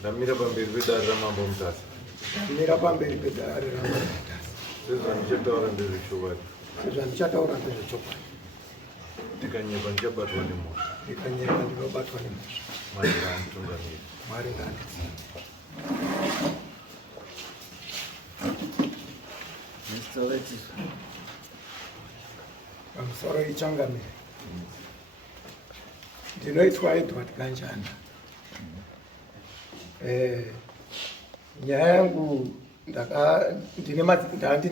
Ndamira pamberi pedare ramambo mutasa. Ndamira pamberi pedare ramambo mutasa. Sezvandichataura ndezvechokwadi. Sezvandichataura ndezvechokwadi. Ndikanyepa ndichabatwa nemhosva. Ndikanyepa ndinobatwa nemhosva. Mwari ngaanditungamire. Mwari ngaanditsine. Pamusoro ichangamire. Ndinoitwa Edward Kanjanda. Nyaya yangu ndine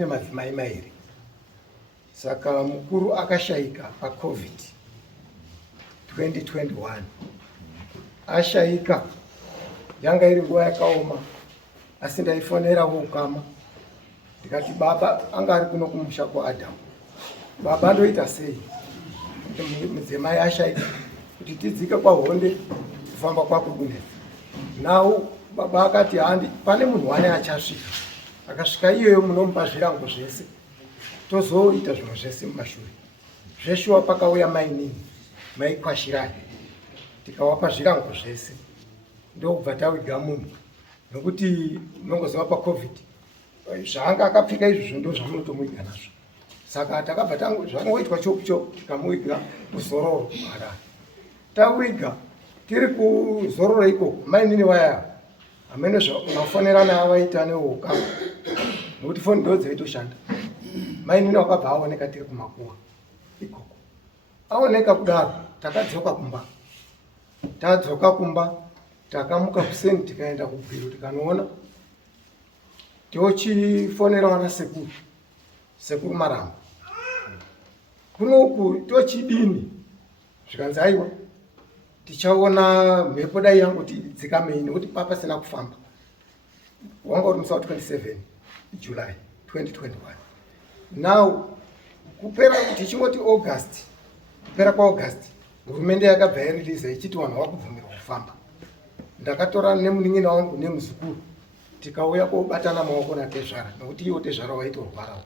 madzimai mairi. Saka mukuru akashaika paCovid 2021. Ashaika yanga iri nguva yakaoma, asi ndaifonera ukama. Ndikati baba anga ari kuno kumusha kwaAdhamu. Baba ndoita sei? Mudzimai ashaika kuti tidzike kwaHonde kufamba kwako kunetsa. Nawo baba akati handi pane munhu wane achasvika. Akasvika iyoyo munomupa zvirango zvese. Tozoita zvinhu zvese mumashure. Zveshuwa pakauya mainini, maikwashirani. Tikawapa zvirango zvese. Ndobva tawiga munhu. Nokuti munongoziva paCovid. Zvanga akapfeka izvozvo ndo zvamunotomuiga nazvo. Saka takabva zvangoitwa chokucho tikamuiga kuzororo kuHarare. Tawiga tiri kuzororo ikoko mainini waya amene mafonerana avaita neukama. Nokuti foni ndo dzaitoshanda. Mainini wakabva aoneka tiri kumakuwa ikoko. Aoneka kudaro takadzoka kumba. Tadzoka kumba takamuka kuseni tikaenda kubhiro tikanoona tochifonera wana sekuru Maramba. Kunoku tochidini zvikanzi aiwa tichaona mhepo dai yangu tidzikamei nekuti papa sina kufamba. Wanga uri musi wa27 July 2021. Now kupera tichingoti August, kupera kwaAugust hurumende yakabva yariliza ichiti vanhu vakubvumirwa kufamba. Ndakatora nemunin'ina wangu nemuzukuru tikauya kobatana maoko naTezvara nokuti iwo Tezvara waitorwara.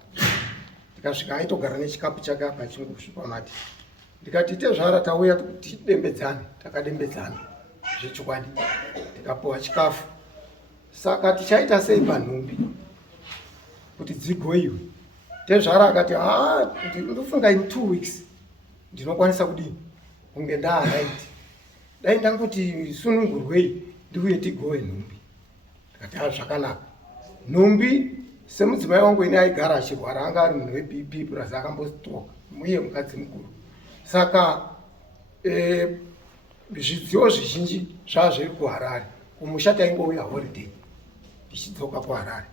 Tikasvika aitogara nechikapu chake apa chingusupermarket. Ndikati Tezvara tauya tidembedzane, takadembedzana zvechokwadi. Tikapuwa chikafu. Saka tichaita sei panhumbi kuti dzigoiwe. Tezvara akati ndofunga in 2 weeks ndinokwanisa kudini kunge ndaaraiti. Dai ndanguti sunungurwei ndiuye tigowe nhumbi. Ndikati zvakanaka. Nhumbi semudzimai wangu ine aigara achirwara anga ari munhu weBP plus akambositoka muye mukadzi mukuru. Saka zvidziyo zvizhinji zvazviri kuHarare. Kumusha taingouya holiday tichidzoka kuHarare.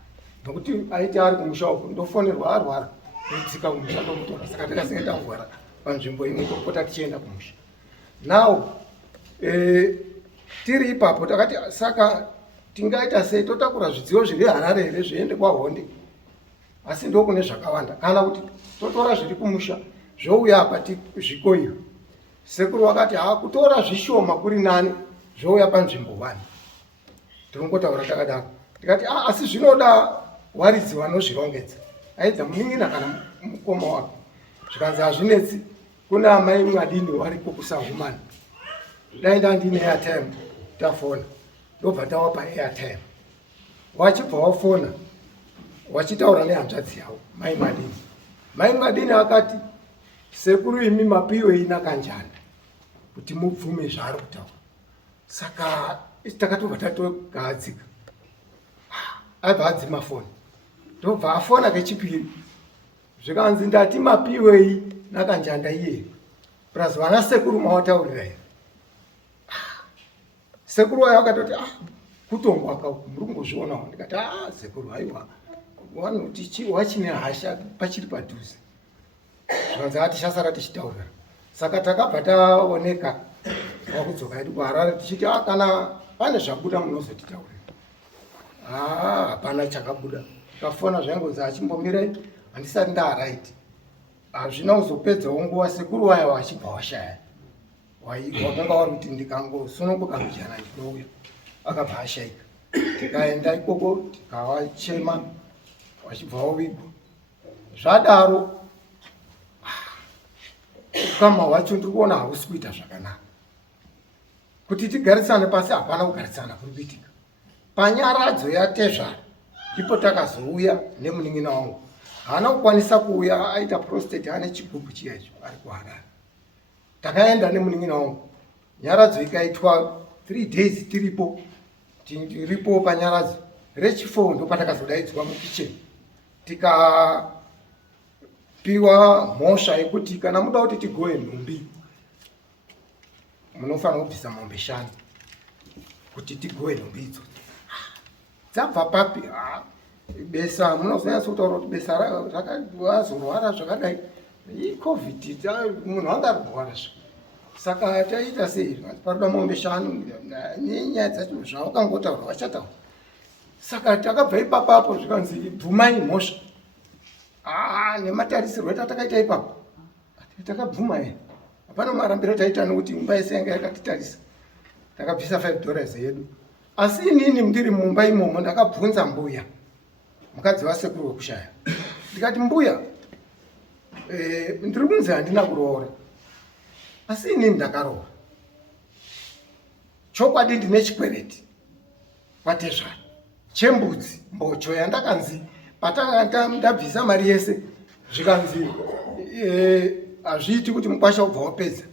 Nokuti aiti ari kumusha uko ndofonerwa arwara ndodzika kumusha ndomutora. Saka tikasinge tangwara panzvimbo imwe topota tichienda kumusha. Now tiri ipapo takati saka tingaita sei totakura zvidziyo zviri Harare here zviende kwaHonde. Asi ndokune zvakawanda kana kuti totora zviri kumusha zvouya apa zvikoiwe. Sekuru wakati kutora zvishoma kuri nani zvouya panzvimbo 1. Tinongotaura takadaro. Tikati asi zvinoda waridzi vanozvirongedza. Aidza munin'ina kana mukoma wake. Zvikanzi hazvinetsi kuna amai Mwadini wariko kuSahumani. Dai ndine airtime tafona. Ndobva tawapa airtime. Wachibva wafona wachitaura nehanzvadzi yawo mai Mwadini. Mai Mwadini akati sekuru imi mapiwe ina Kanjanda kuti mubvume zvaari kutaura. Saka takatobva tatogadzika. Aibva adzima foni. Ndobva afona kechipiri. Zvikanzi ndati mapiwei naKanjanda iye. Plus vana sekuru mawataurira here. Sekuru wayo akatoti kutongwaka muri kungozvionawo. Ndikati sekuru haiwa wanoti wachine hasha pachiri padhuze. Zvikanzi tichasara tichitaurira. Saka takabva taoneka wakudzoka hedu kuHarare tichiti kana pane zvabuda munozotitaurira. Hapana chakabuda. Tikafona zvaingonzi achimbomirai handisati ndaaraiti. Hazvina kuzopedzawo nguva sekuru wayo wachibva washaya. Wakanga wari kuti ndikangosununguka mujana ndinouya. Akabva ashaika. Tikaenda ikoko tikawachema wachibva wavigwa. Zvadaro ukama hwacho ndiri kuona hausi kuita zvakanaka. Kuti tigarisane pasi hapana kugarisana kuri kuitika. panyaradzo yatezvara ndipo takazouya nemunin'ina wangu haana kukwanisa kuuya aita prostate ane chigubhu chiya icho ari kuharara. Takaenda nemunin'ina wangu nyaradzo ikaitwa 3 days tiripo panyaradzo rechi4 ndo patakazodaidzwa mukicheni tikapiwa mhosva yekuti kana muda kuti tigoye nhumbi munofanira kubvisa mombe 5 kuti tigoye nhumbi idzodzo. Dzabva papi besa munozonyatsa kutaura kuti besa razorwara zvakadai icovid munhu anga arwara saka taita sei paroda mombe 5 nenyaya dzacho zvavakangotaura vachataura. Saka takabva ipapapo zvikanzi bvumai mhosva nematarisirwo etakaita ipapo takabvuma hapana marambiro taita nokuti imba yese yanga yakatitarisa takabvisa $5 yedu. Asi inini ndiri mumba imomo ndakabvunza mbuya mukadzi wasekuru wekushaya ndikati mbuya ndiri kunzi handina kuroora asi inini ndakaroora chokwadi ndine chikwereti kwatezvara chembudzi mbocho yandakanzi patakanga ndabvisa mari yese zvikanzi hazviiti kuti mukwasha ubva wapedza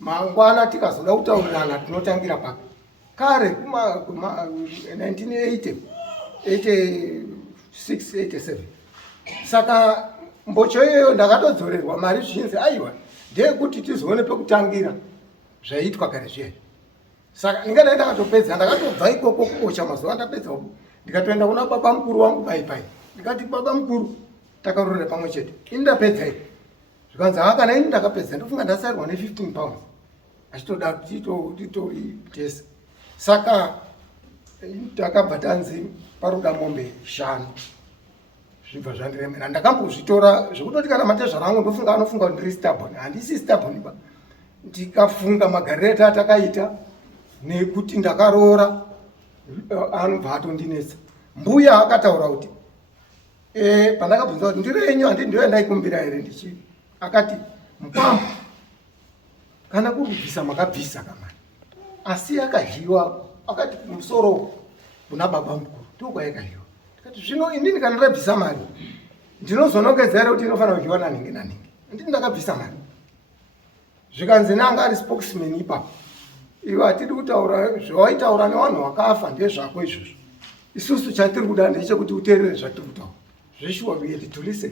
mangwana tikazoda kutaurirana tinotangira paka kare kuma 1986-87. Saka mbocho iyoyo ndakatodzorerwa mari zvinzi aiwa ndeyekuti tizoone pekutangira zvaiitwa kare zviya. Saka ndingadai ndakatopedza ndakatobva ikoko kubocha mazuva ndapedza uko ndikatoenda kuna baba mukuru wangu baibai ndikati baba mukuru takarorera pamwe chete ini ndapedza iko zvikanzi kana ini ndakapedza ndofunga ndasarirwa ne£15 achitoda kuti titori tese. Saka takabva tanzi paroda mombe 5 zvibva zvandiremera ndakambozvitora zvekutoti kana matezvara angu ndofunga anofunga kuti ndiri stubborn handisi stubborn ba ndikafunga magariro atakaita nekuti ndakaroora anobva atondinetsa. Mbuya akataura kuti pandakabvunza kuti ndirenyu handi ndiyo yandaikumbira here ndichi akati mupambo kana kubvisa makabvisa kamari asi yakadyiwa akati musoro kuna baba mukuru ndokwa yakadyiwa. Tikati zvino inini kana ndabvisa mari ndinozonongedza here kuti inofanira kudyiwa naningi naningi ndini ndakabvisa mari. Zvikanzi nanga ari spokesman ipapo iwe hatidi kutaura zvawaitaura nevanhu vakafa ndezvako izvozvo isusu chatiri kuda ndechekuti uteerere zvatiri kutaura zveshuwa kuedi tulise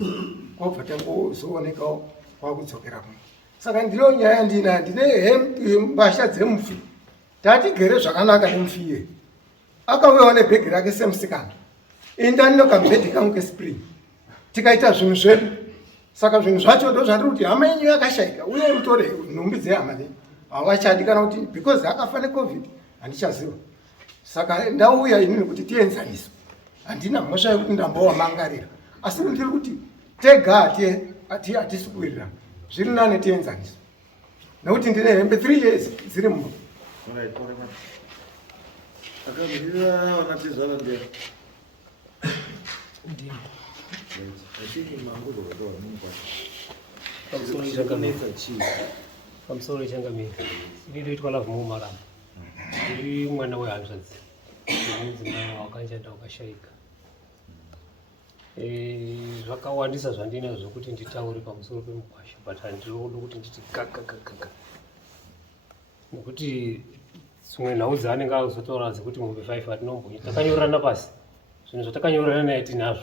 kwabva tangozoonekawo kwakudzokera kumwe. Saka ndino nyaya ndina ndine mbasha dzemufi tatigere zvakanaka nemufi iye akauyawo nebhegi rake semusikana indani nokambhedhi kangu kespring tikaita zvinhu zvedu. Saka zvinhu zvacho ndo zvandiri kuti hama yenyu yakashayika uye mutore nhumbi dzehama dzenyu havachadi kana kuti because akafa necovid handichaziva. Saka ndauya inini kuti tienzaniso handina mhosva yekuti ndambowamangarira asi ndiri kuti tega hatisi kuwirirana zviri nane tienzaniso nekuti ndine hembe 3 years dziri mumba. Pamusoro changamira inoitwa Love Mumarama iri mwana wehanzvadzi mudzimai wakashanda wakashayika. Zvakawandisa zvandina zvokuti nditaure pamusoro pemukwasha but handinoda kuti nditi kakakakaka nekuti dzimwe nhau dzaanenge azotaura dzekuti mombe 5 hatinombonya takanyorana pasi zvinhu zvatakanyorana naye tinazvo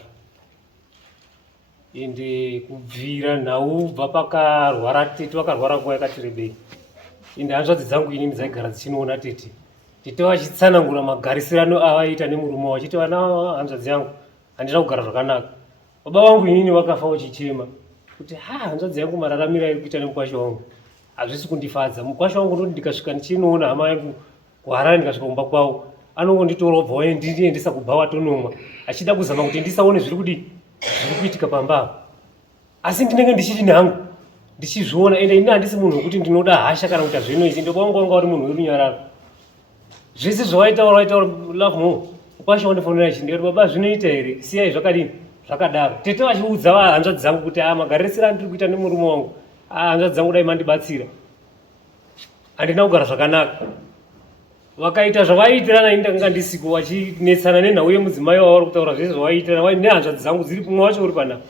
ende kubvira nhau ubva pakarwara tete vakarwara nguva yakati rebei ende hanzvadzi dzangu inini dzaigara dzichinoona tete vachitsanangura magarisirano avaita nemurume wavo vachiti vana hanzvadzi yangu handina kugara zvakanaka. Baba vangu inini vakafa vachichema kuti hanzvadzi yangu mararamiro airi kuita nemukwasha wangu hazvisi kundifadza. Mukwasha wangu ndoti ndikasvika ndichinoona hama yangu kuharara ndikasvika kumba kwavo anongonditora obva waendiendesa kubva watonomwa achida kuzama kuti ndisaone zviri kuitika pamba asi ndinenge ndichiti nehangu ndichizviona ende ini handisi munhu wekuti ndinoda hasha kana kuita zvinoizi ndokwangwanga uri munhu werunyararo zvese zvawaitaura Love Mo mukwasha wandifonera ichi ndikati baba zvinoita here siyai zvakadini zvakadaro tete vachiudza hanzvadzi dzangu kuti magarisiro andiri kuita nemurume wangu hanzvadzi dzangu dai mandibatsira handina kugara zvakanaka vakaita zvavaiitirana ini ndanga ndisipo vachinetsana nenhau yemudzimai wavo vari kutaura zvese zvavaiitirana nehanzvadzi dzangu dziri mumwe wacho uri panapa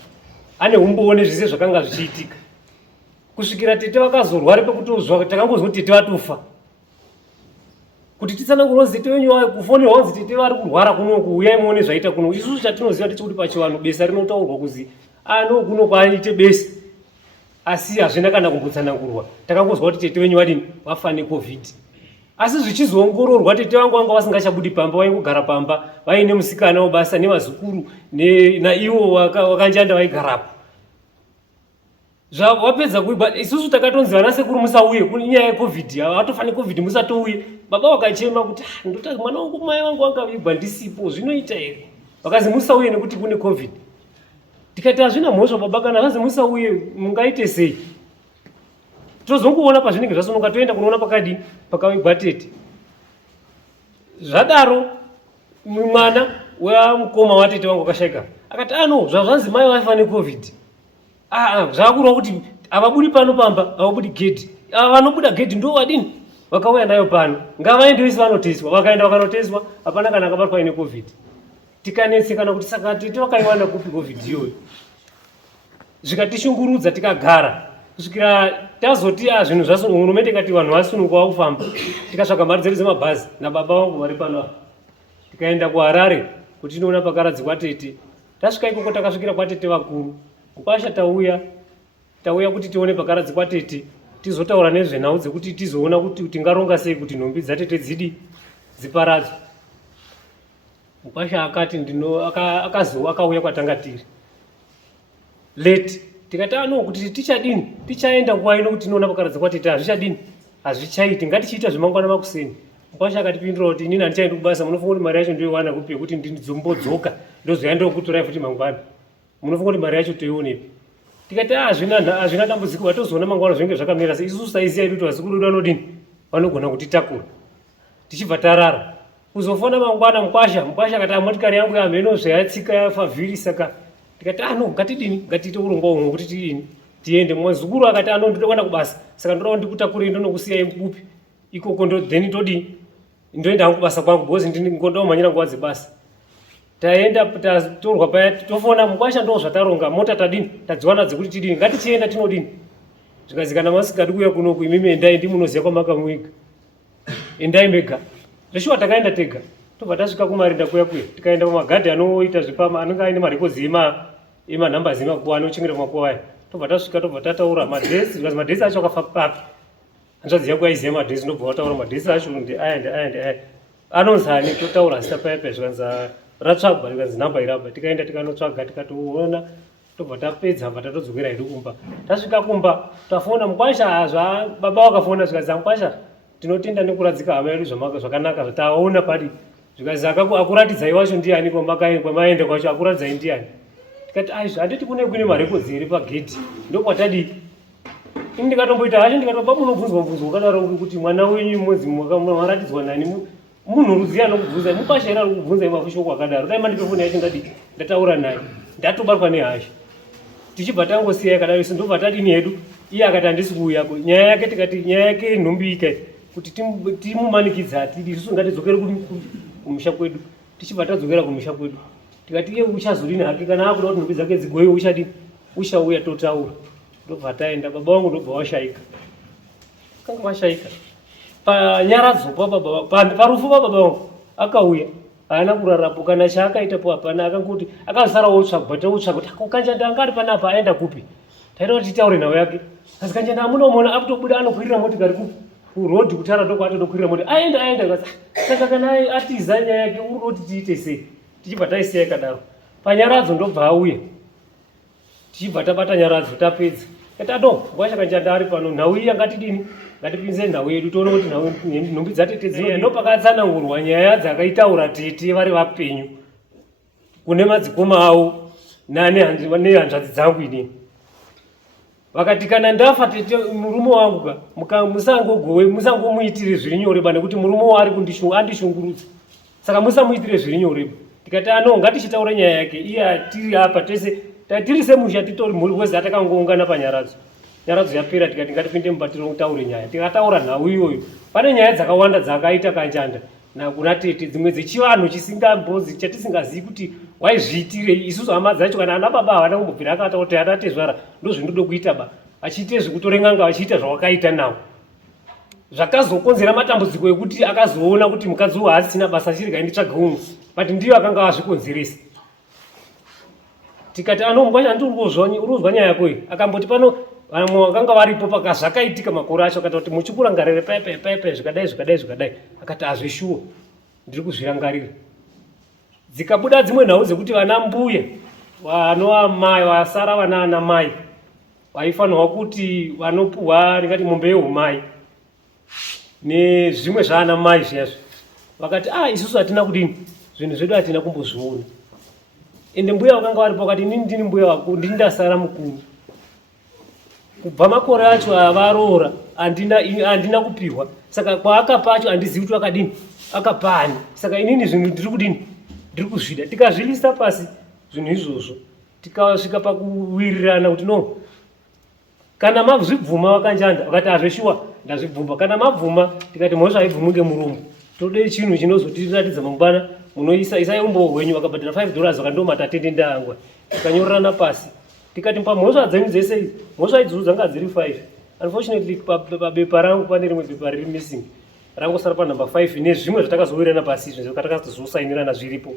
ane umboone zvese zvakanga zvichiitika kusvikira tete vakazorware pekutozwa takangozwa tete vatofa kuti titsanangurozi tete wenyu kufonera wanzi tete vari kurwara kunoku uyai muone zvaita kuno isusu chatinoziva tichi kuti pachivanhu besa rinotaurwa kuzi ano kuno kwaite besa asi hazvina kana kumbotsanangurwa takangozwa kuti tete wenyu vadini vafa necovid asi zvichizoongororwa tete vangu vanga vasingachabudi pamba vaingogara pamba vaine musikana webasa nemazukuru naivo vakanjanda vaigarapo zvavapedza kuiba isusu takatonzi vana sekuru musauye kunyaya yecovid vatofane covid musatouye baba vakachema kuti ndota mwana wangu mai vangu vangavigwa ndisipo zvinoita here vakazi musauye nekuti kune covid tikati hazvina mhosva baba kana vazi musauye mungaite sei tozongoona pazvinenge zvasonoka toenda kunoona pakadi pakavigwa tete zvadaro mwana wamukoma watete wangu akashaika akati ano zvazvanzi mai vaifa necovid zvakurwa kuti havabudi pano pamba havabudi gedhi vanobuda gedhi ndo vadini vakauya nayo pano ngavaende vese vanoteswa vakaenda vakanoteswa hapana kana akabatwa ine covid tikanetsekana kuti saka tete vakaiwana kupi covid iyoyo zvikatishungurudza tikagara kusvikira tazoti zvinhu zvasununguka hurumende ikati vanhu vasununguka vakufamba tikatsvaga mari dzedu dzemabhazi nababa vangu vari pano tikaenda kuharare kuti tinoona pakaradzikwa tete tasvika ikoko takasvikira kwatete vakuru mukwasha tauya kuti tione pakaradzikwa tete tizotaura nezvenhau dzekuti tizoona kuti tingaronga sei kuti nhumbi dzatete dzidi dziparadzwe mukwasha akati akauya kwatanga tiri late tikati ano kuti tichadini tichaenda nguva ino kuti tinoona pakaradzikwa tete hazvichadini hazvichaiti ngatichiita zvemangwana makuseni mukwasha akatipindura kuti inini handichaendi kubasa munofunga kuti mari yacho ndoiwana kupi yekuti ndizombodzoka ndozoya ndokutorai futi mangwana munofunga kuti mari yacho toionepi tikati hazvina dambudziko vatozoona mangwana zvinenge zvakamira se isusu saiziya kuti vazukuru vedu vanodini vanogona kutitakura tichibva tarara kuzofona mangwana mukwasha akati motikari yangu yamheno zvayatsika yafa vhiri saka tikati ano ngatidini ngatiite urongwa humwe kuti tidini tiende mwazukuru akati ano ndoda kuenda kubasa saka ndoda ndikutakurei ndonokusiyai mukupi ikoko then todini ndoenda hangu kubasa kwangu bhozi ndingoda kumhanyira nguva dzebasa taenda tatorwa paya tofona mukwasha ndo zvataronga mota tadini tadziwana dzekuti tidini ngatichienda tinodini zvikazikana masikadi kuuya kunoku imimi endai ndimunoziva kwamakamuika endai mega zveshuwa takaenda tega tobva tasvika kumarinda kuya tikaenda kumagadhi anoita zvipama anenge aine marekodzi emanhambazi emakuwa anochengetera makuwa aya tobva tasvika tobva tataura madhesi zikazi madhesi acho akafa papi hanzvadzi yangu aiziva madhesi ndobva vataura madhesi acho aya anonzani totaura zita paya paya zvikanzi ratsvagwa rikanzi nhamba iraba tikaenda tikanotsvaga tikatoona tobva tapedza bva tatodzokera hedu kumba tasvika kumba tafona mukwasha baba vakafona zvikazi mukwasha tinotenda nekuradzika hama yedu zvakanaka zvataona padi zvikazi akuratidzai wacho ndiani kwamaenda kwacho akuratidzai ndiani tikati aizvo handiti kune marekodzi ere pagedhi ndokwatadii ini ndikatomboita hacho ndikatoba munobvunzwa wakadaro kuti mwana wenyu mudzi maratidzwa nani munhu ruziya nokubvunza mupashera rikubvunza mafishoko akadaro dai mandipe foni yacho ndataura naye ndatobatwa nehasha tichibva tangosiya yakadaro isi ndobva tadini hedu iye akati handisi kuuyako nyaya yake tikati nyaya yake nhumbi ika kuti timumanikidza hatidi isusu ngatidzokere kumusha kwedu tichibva tadzokera kumusha kwedu tikati iye uchazodini hake kana akuda kuti nhumbi dzake dzigoyiwe uchadini uchauya totaura ndobva taenda baba vangu ndobva washaika kanga washaika panyaradzo parufu pababa vangu akauya haana kurarapo kana chaakaitapo hapana akangoti akasara otsvagwa toutsvaga kuti kanjanda anga ari panapa aenda kupi taida kuti titaure nhau yake asi kanjanda amunomona akutobuda anokwirira motikari kurodhi kutara doko atonokwirira moti aenda saka kana atiza nyaya yake uroti tiite sei tichibva taisiya yakadaro panyaradzo ndobva auya tichibva tabata nyaradzo tapedza katado ngwasha kanjanda ari pano nhau iyi angatidini ngatipinze nhau yedu tione kuti nhumbi dzatete dzino ndopakatsanangurwa nyaya dzakaitaura tete vari vapenyu kune madzikoma avo nehanzvadzi dzangu inini vakati kana ndafa tete murume wangu musangomuitire zviri nyoreba nekuti murume waari andishungurudza saka musamuitire zviri nyoreba tikati ano ngatichitaura nyaya yake iye tiri apa tese tiri semusha titori mhuri wese atakangoungana panyaradzo nyaradzo yapera tikati ngatipinde mubatiro mutaure nyaya. Tikataura nhau iyoyo pane nyaya dzakawanda dzakaita Kanjanda nakuna Tete, dzimwe dzechivanhu chisingambozi chatisingazivi kuti waizviitirei. Isusu hama dzacho kana ana baba havana kumbobvira akataura kuti ana Tezvara ndozvinoda kuita ba, achiite zvekutore n'anga achiita zvawakaita nawo, zvakazokonzera matambudziko ekuti akazoona kuti mukadzi uyu haasina basa achiri kainditsvaga umwe, but ndiyo akanga azvikonzeresa. Tikati anombwa urikuzwa nyaya yako iyi, akamboti pano vamwe vakanga varipo pakazvakaitika makore acho, akati kuti muchikurangarire paipai zvikadai, akati hazvishuwa ndiri kuzvirangarira. Dzikabuda dzimwe nhau dzekuti vana mbuya vanova mai vasara vana ana mai vaifanirwa kuti vanopuhwa ndingati mombe yeumai nezvimwe zvaana mai zviyazvo, vakati isusu hatina kudini, zvinhu zvedu hatina kumbozviona. Ende mbuya vakanga varipo vakati inini ndini mbuya wako, ndini ndasara mukuru, kubva makore acho avaroora handina kupiwa, saka kwaakapa acho handizivi kuti akadini akapani, saka inini zvinhu ndiri kudini ndiri kuzvida. Tikazvilisa pasi zvinhu izvozvo tikasvika pakuwirirana kuti no, kana mazvibvuma wakanjanda, vakati hazveshuwa ndazvibvuma, kana mabvuma tikati mhosva haibvumwi ngemuromo, tode chinhu chinozotiratidza mangwana munoisa isai umbo hwenyu, vakabhadhira $5 vakando matatende ndaangwa, tikanyorerana pasi tikati pamhosva dzenyu dzese idzi, mhosva idzodzo dzanga dziri 5. Unfortunately pabepa rangu pane rimwe bepa riri missing rangosara panumber 5 nezvimwe zvatakazowirirana pasi izvo zvatakazosayinirana zviripo.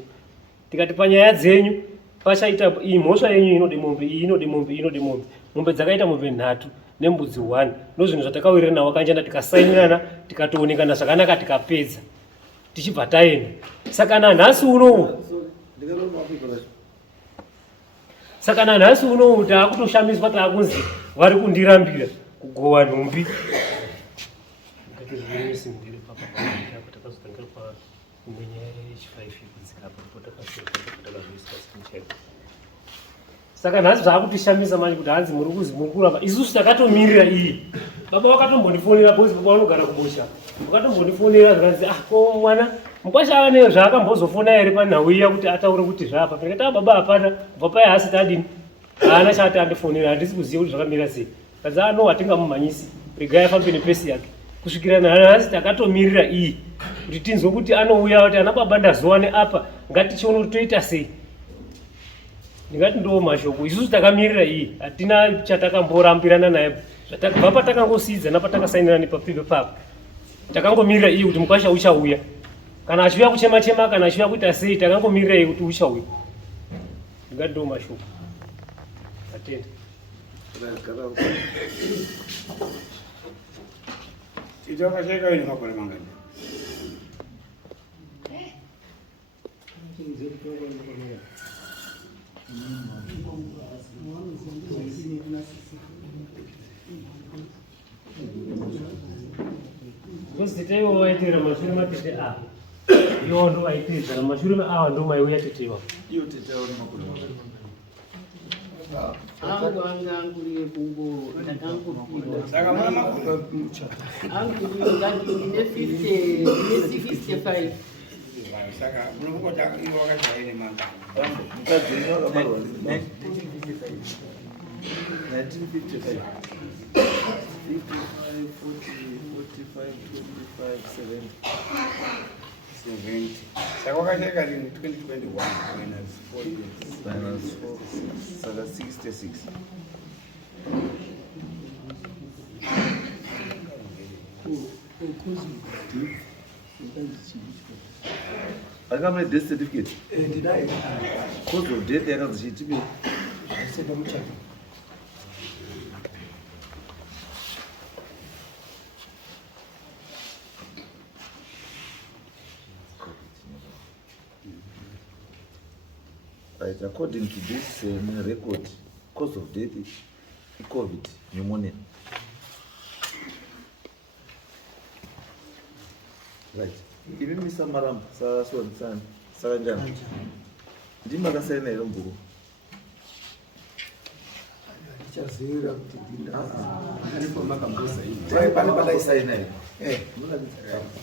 Tikati panyaya dzenyu pachaita iyi mhosva yenyu inode mombe, iyi inode mombe, iyi inode mombe. Mombe dzakaita mombe 3 nembudzi 1 ndozvinhu zvatakawirirana nawo Kanjanda, tikasayinirana tikatoonekana zvakanaka tikapedza tichibva taenda. Saka nanhasi unowu taakutoshamiswa, taakunzi vari kundirambira kugowa nhumbi. Saka nhasi zvaakutishamisa manje kuti hanzi muri kuzi muri kuramba. Isusu takatomirira iyi. Baba wakatombondifonera bosi, baba vanogara kubosha, wakatombondifonera zvikanzi ko mwana mukwasha ava neyo zvaakambozofona here panhau iya kuti ataure kuti zvapa. Ndikati baba hapana, kubva paya hasi tadini, haana chaati andifonera, handisi kuziva kuti zvakamira sei. Kanzi no, hatingamumhanyisi, regai afambe nepesi yake. Kusvikira nhasi takatomirira iyi kuti tinzwe kuti anouya kuti ana baba ndazowane apa, ngatichiona kuti toita sei. Ndingati ndo mashoko, isusu takamirira iyi, hatina chatakamborambirana naye. Kubva patakangosidzana patakasayinirana papipe papo, takangomirira iyi kuti mukwasha uchauya, kana achiuya kuchema-chema, kana achiuya kuita sei, takangomirira iyi kuti uchauya. Ndingati ndo mashoko. Atenda. Itakasheka ini makore mangani? Titeyo waitira mashure matete a iwo ndo waitira mashure awa ndo maiuya tetewa Iyo tetewa ni makore mangani? Angu anganguriye kungo ndakangopinda. Saka mwana makore? Angu ngati ine 55. Saka munovuko taka iyo wakati waine mangani? Mukadzi wenyu wakabarwa 1955. 1955. 55, 40, 45, 25, 70. 70. Saka wakasheka lini 2021 minus 40 Minus 4, saka 66. Akamune death certificate. Ndinayo. Cause of death yakanzi chiitipe. Senda muchato. Right, according to this record, cause of death is COVID, pneumonia. Right. Even Mr. Maram, Saranjan, ndima kasayina here mburu. Ndichazivira kuti ndipo makambosa iyi. Vai pane padaisayina here.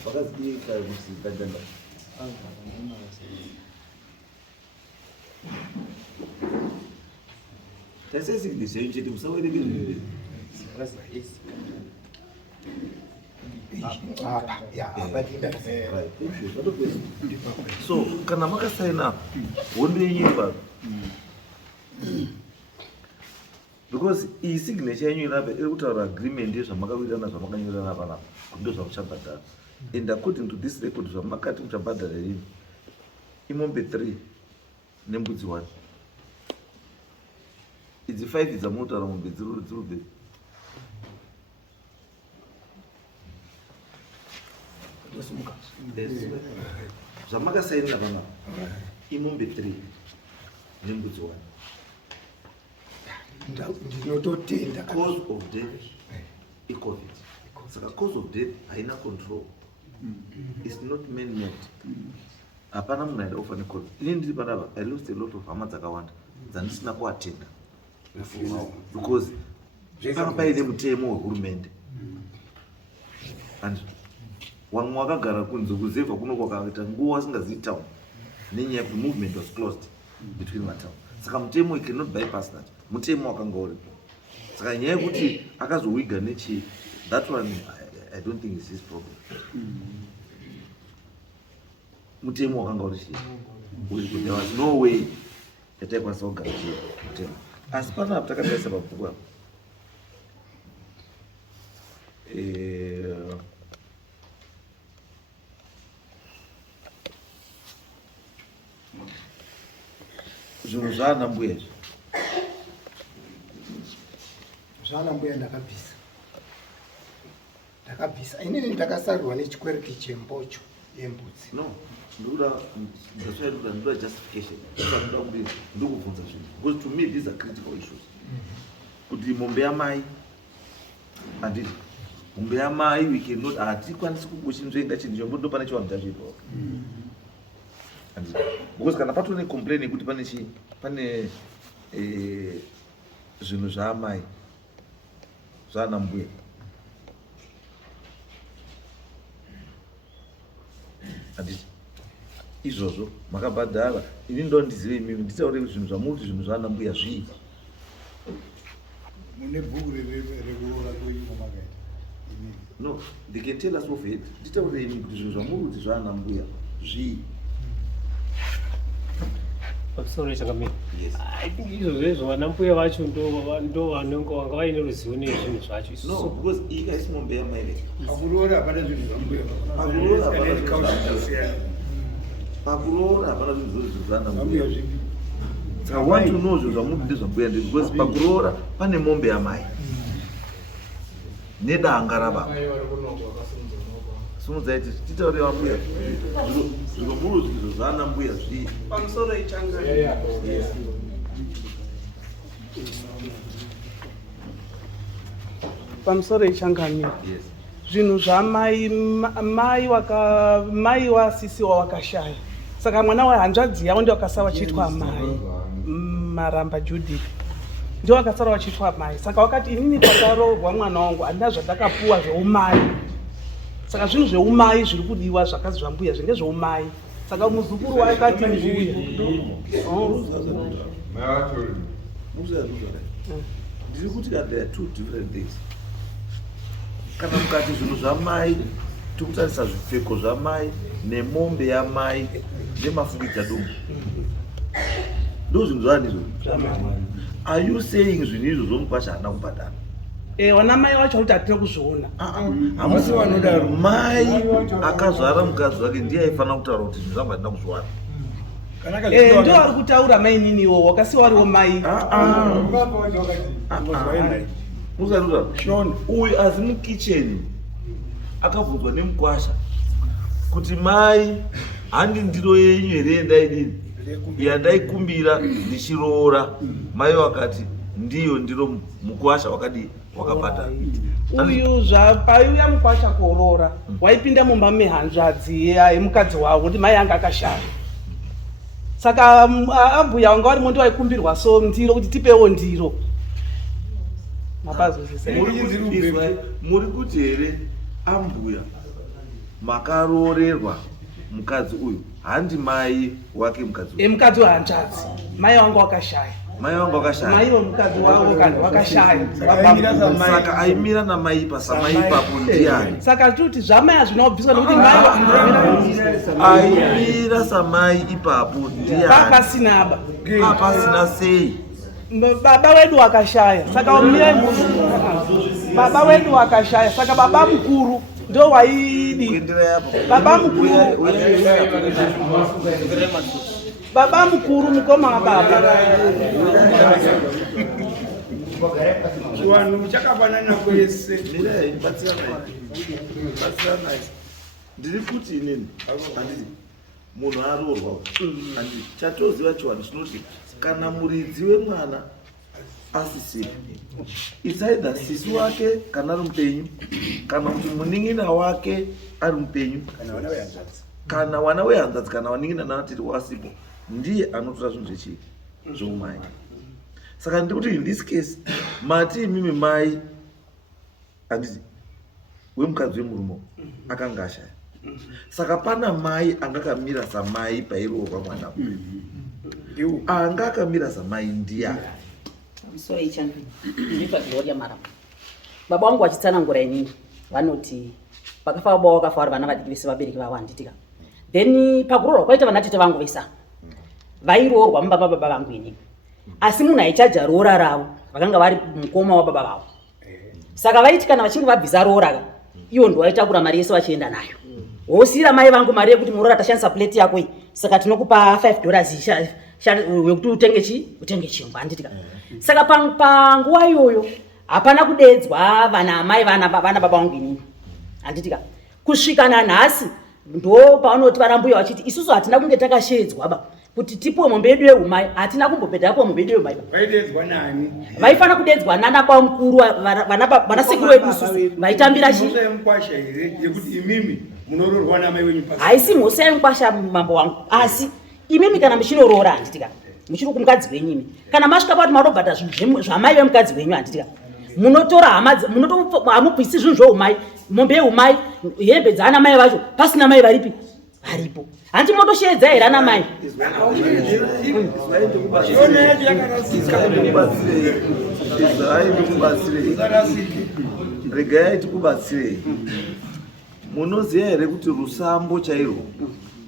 vakazibika kuti Kanjanda. Taisai zvinhu zvenyu chete musawerengerere. apa ya apa tinda Right. So kana makasaina apa hondo yenyu iri papi because iyi signature yenyu iri apa iri kutaura agreement yezvamakawirirana zvamakanyorana panapa kuti ndo zvamuchabhadhara and according to this record zvamakati muchabhadhara rini imombe 3 nembudzi 1 idzi 5 dzamunotaura mombe dzirube zvamakasainira panapa imombe 3 nembudzi 1 ndinototenda cause of death icovid saka cause of death haina control is not man made hapana munhu aida kufa necovid ini ndiri panapa I lost a lot of hama dzakawanda dzandisina kuatenda because panga paine mutemo wehurumende and wamwe wakagara kunze kuzevha kuno kwakaita nguva asingazivi town nenyaya yekuti movement was closed between matown saka mutemo cannot bypass that mutemo wakanga uripo saka nyaya yekuti akazowiga nechi that one I don't think is his problem mutemo wakanga uri chii uripo there was no way yataikwanisa kugara chii mutemo asi panapa takataisa pabhuku apa zvinhu zvaana mbuya izvi zvana mbuya ndakabvisa inini ndakasarirwa nechikwereti chembocho yembudzi no ndoda ndoda justification ndoda kuti ndokubvunza zvinhu because to me these are critical issues kuti mombe yamai handiti mombe yamai we cannot hatikwanisi kuchinzvenga chinhu chombo ndo pane chiwanhu chacho ipapo because kana patone complain yekuti pane zvinhu zvaamai zvaana mbuya handiti izvozvo makabhadhara ini ndo ndizive imimi nditaure zvinhu zvamuti zvinhu zvaana mbuya zvii mune bhuku rekuroora kwenyuma makaita no they can tell us of it nditaure ini kuti zvinhu zvamuti zvaana mbuya zvii Sorry, Chakamini. Yes. I think izvo vanambuya vacho ndo vanenge vanga vaine ruzivo nezvinhu zvacho. No, because ika isi mombe yamai veke pakuroora hapana zvinhu zvambuya pakuroora hapana zvinhu zvinhu zvaana mbuya mbuya zvipi saka I want to know zvinhu zvamuti ndezvambuya ndi because pakuroora pane mombe yamai nedanga rababa simudzaiti titaure vambuya zviro muri zvinhu zvaana mbuya zvii pamusoro ichangani yes pamusoro ichangani yes zvinhu zvamai mai wasisiwa wakashaya saka mwana wahanzvadzi yavo ndio wakasara wachiitwa mai Maramba Judith ndio wakasara wachiitwa mai saka wakati inini pakaroorwa mwana wangu handina zvandakapuwa zveumai saka zvinhu zveumai zviri kudiwa zvakazi zvambuya zvinge zveumai saka muzukuru wakati mbuya ndiri kuti there are two different things kana mukati zvinhu zvamai tikutarisa zvipfeko zvamai nemombe yamai nemafungidza dumbu ndo zvinhu zvaanizvo are you saying zvinhu izvo zvomukwasha haana kubhadhara wana mai wacho kuti hatina kuzviona hamusi vanodaro mai akazvara mukadzi wake ndiye aifanira kutaura kuti zvinhu zvangu hatina kuzviwana ndio ari kutaura mai niniwo wakasiwa wariwo mai musarura uyu asi mukicheni akabvunzwa nemukwasha kuti mai handi ndiro yenyu here yandaidini yandaikumbira ndichiroora mai wakati ndiyo ndiro mukwasha wakadii wakabhadhara uyu zvapaiuya mukwasha kuroora waipinda mumba mehanzvadzi yemukadzi wavo kuti mai anga akashaya saka ambuya wanga warimo ndi waikumbirwa so ndiro kuti tipewo ndiro muri kuti here ambuya makaroorerwa mukadzi uyu handi mai wake mukadzi mukadzi wehanzvadzi mai wanga wakashaya mai vangu vakashaya. Mai vomukadzi wavo kana vakashaya. Saka aimira namai pasamai ipapo ndiani? Saka kuti zvamai hazvina kubviswa nokuti mai aimira samai ipapo ndiani? papasinaba. Apasina sei? Baba wedu wakashaya. Saka baba wedu wakashaya. Saka baba mukuru ndo waidi. Kuendera yapo. Baba mukuru mukoma wababa. Chiwanhu chakafanana kwese. Ndiri kuti inini handiti munhu aroorwa handiti chatoziva chiwanhu chinoti kana muridzi wemwana asisiri, it's either sisi wake kana ari mupenyu kana kuti munin'ina wake ari mupenyu kana wana wehanzvadzi kana wanin'ina navatiri wasipo ndiye anotora zvinhu zvechii zvoumai. Saka ndiri kuti in this case mati imimi mai handiti wemukadzi wemurume akanga ashaya. Saka pana mai angakamira samai pairoorwa mwana uyu. Anga akamira samai ndiani? Musoro ichana nditwa Gloria Maramba. Baba wangu wachitsanangura inini vanoti pakafa baba wakafa vari vana vadiki vese vabereki vavo handitika. Then pakuroorwa kwaita vana tete vangu vesa vairoorwa mubaba baba vangu inini. Asi munhu aichaja roora ravo vakanga vari mukoma wababa vavo. Saka vaiti kana vachinge vabvisa roora iwo ndo vaitakura mari yese vachienda nayo. Wosira mai vangu mari yekuti muroora tashandisa plate yako iyi saka tinokupa $5 wekuti utenge chingwa handitika. Saka panguva iyoyo hapana kudedzwa vana mai vana baba vangu inini handitika. Kusvika nanhasi ndo pavanoti varambuya vachiti isusu hatina kunge takashedzwa ba kuti tipuwe mombe yedu yeumai, hatina kumbopedha yapuwa mombe yedu yeumai. Vaidedzwa nani? Vaifana kudedzwa nana kwa mukuru vana sekuru wedu isusu vaitambira chi mukwasha here yekuti imimi munoroorwa namai wenyu pasi. Haisi mhosva yemukwasha mambo wangu, asi imimi kana muchinoroora handitika muchiri kumukadzi wenyu imi kana masvika pati marobhata zvinhu zvamai vemukadzi wenyu handitika munotora hamubvisi zvinhu zvoumai, mombe yeumai, hembe dzaana mai vacho pasina mai varipi varipo. Hanti motosheedza here ana mai? Regai tikubatsirei. Munoziva here kuti rusambo chairwo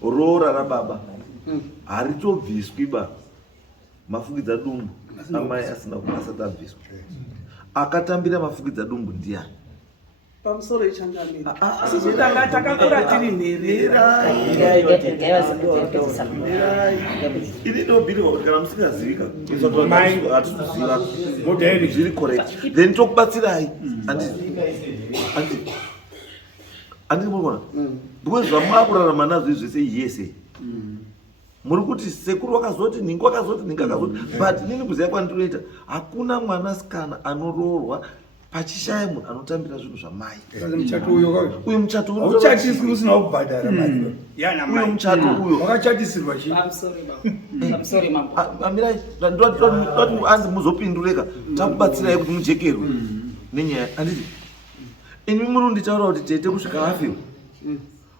roora rababa haritobviswi ba mafukidza dumbu amai asati abviswa. Akatambira mafukidza dumbu ndiani? Pamusoro ichangamira. Sisi takakura tiri nherera. Ini ndobhirwa kuti kana musingazivi hatikuziva zviri correct then tokubatsirai. Handiti murikuona because zvamakurarama nazvo izvese yese muri kuti sekuru wakazoti ningi wakazoti ningi akazoti but nini kuziva kwandinoita hakuna mwanasikana anoroorwa pachishaya munhu anotambira zvinhu zvamai. Uyu muchato uchatiswi usina kubhadhara mari yana mai. Uyu muchato uyo wakachatisirwa chi? Sorry mambo. Amirai ndoti anzi muzopindureka takubatsirai kuti mujekerwe nenyaya handiti. Ini munonditaura kuti tete kusvika afiwa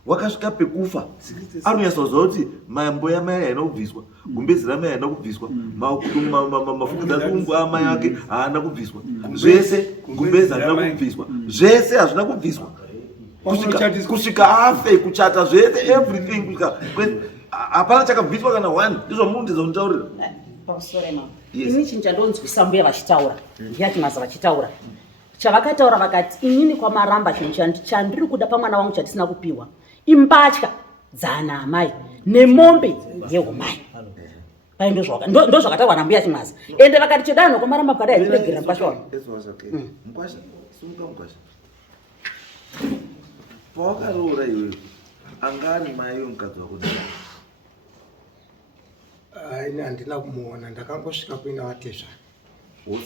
wakasvika pekufa anonyatsoziva kuti mambo yamai haina kubviswa, gumbezi ramai haina kubviswa, mafukidza dumbu amai ake haana kubviswa, zvese gumbezi harina kubviswa, zvese hazvina kubviswa kusvika afe kuchata zvese everything hapana chakabviswa kana one. Ndizvo munondedza kunditaurira. Pamusoro mambo. Ini chinhu chandonzwisa mbuya vachitaura ndiyati maza vachitaura chavakataura vakati inini kwaMaramba chinhu chandiri kuda pamwana wangu chatisina kupiwa imbatya dzana amai nemombe yeumai. Paindo zvakataurwa nambuya chimwaza ende vakati chedanho kwaMaramba bukada yairegera mukwasha wangu. Mukwasha sumuka mukwasha pawakaroora iwewe anga ari mai wemukadzi wako ndiani? Ini handina kumuona, ndakangosvika kuina vatezva.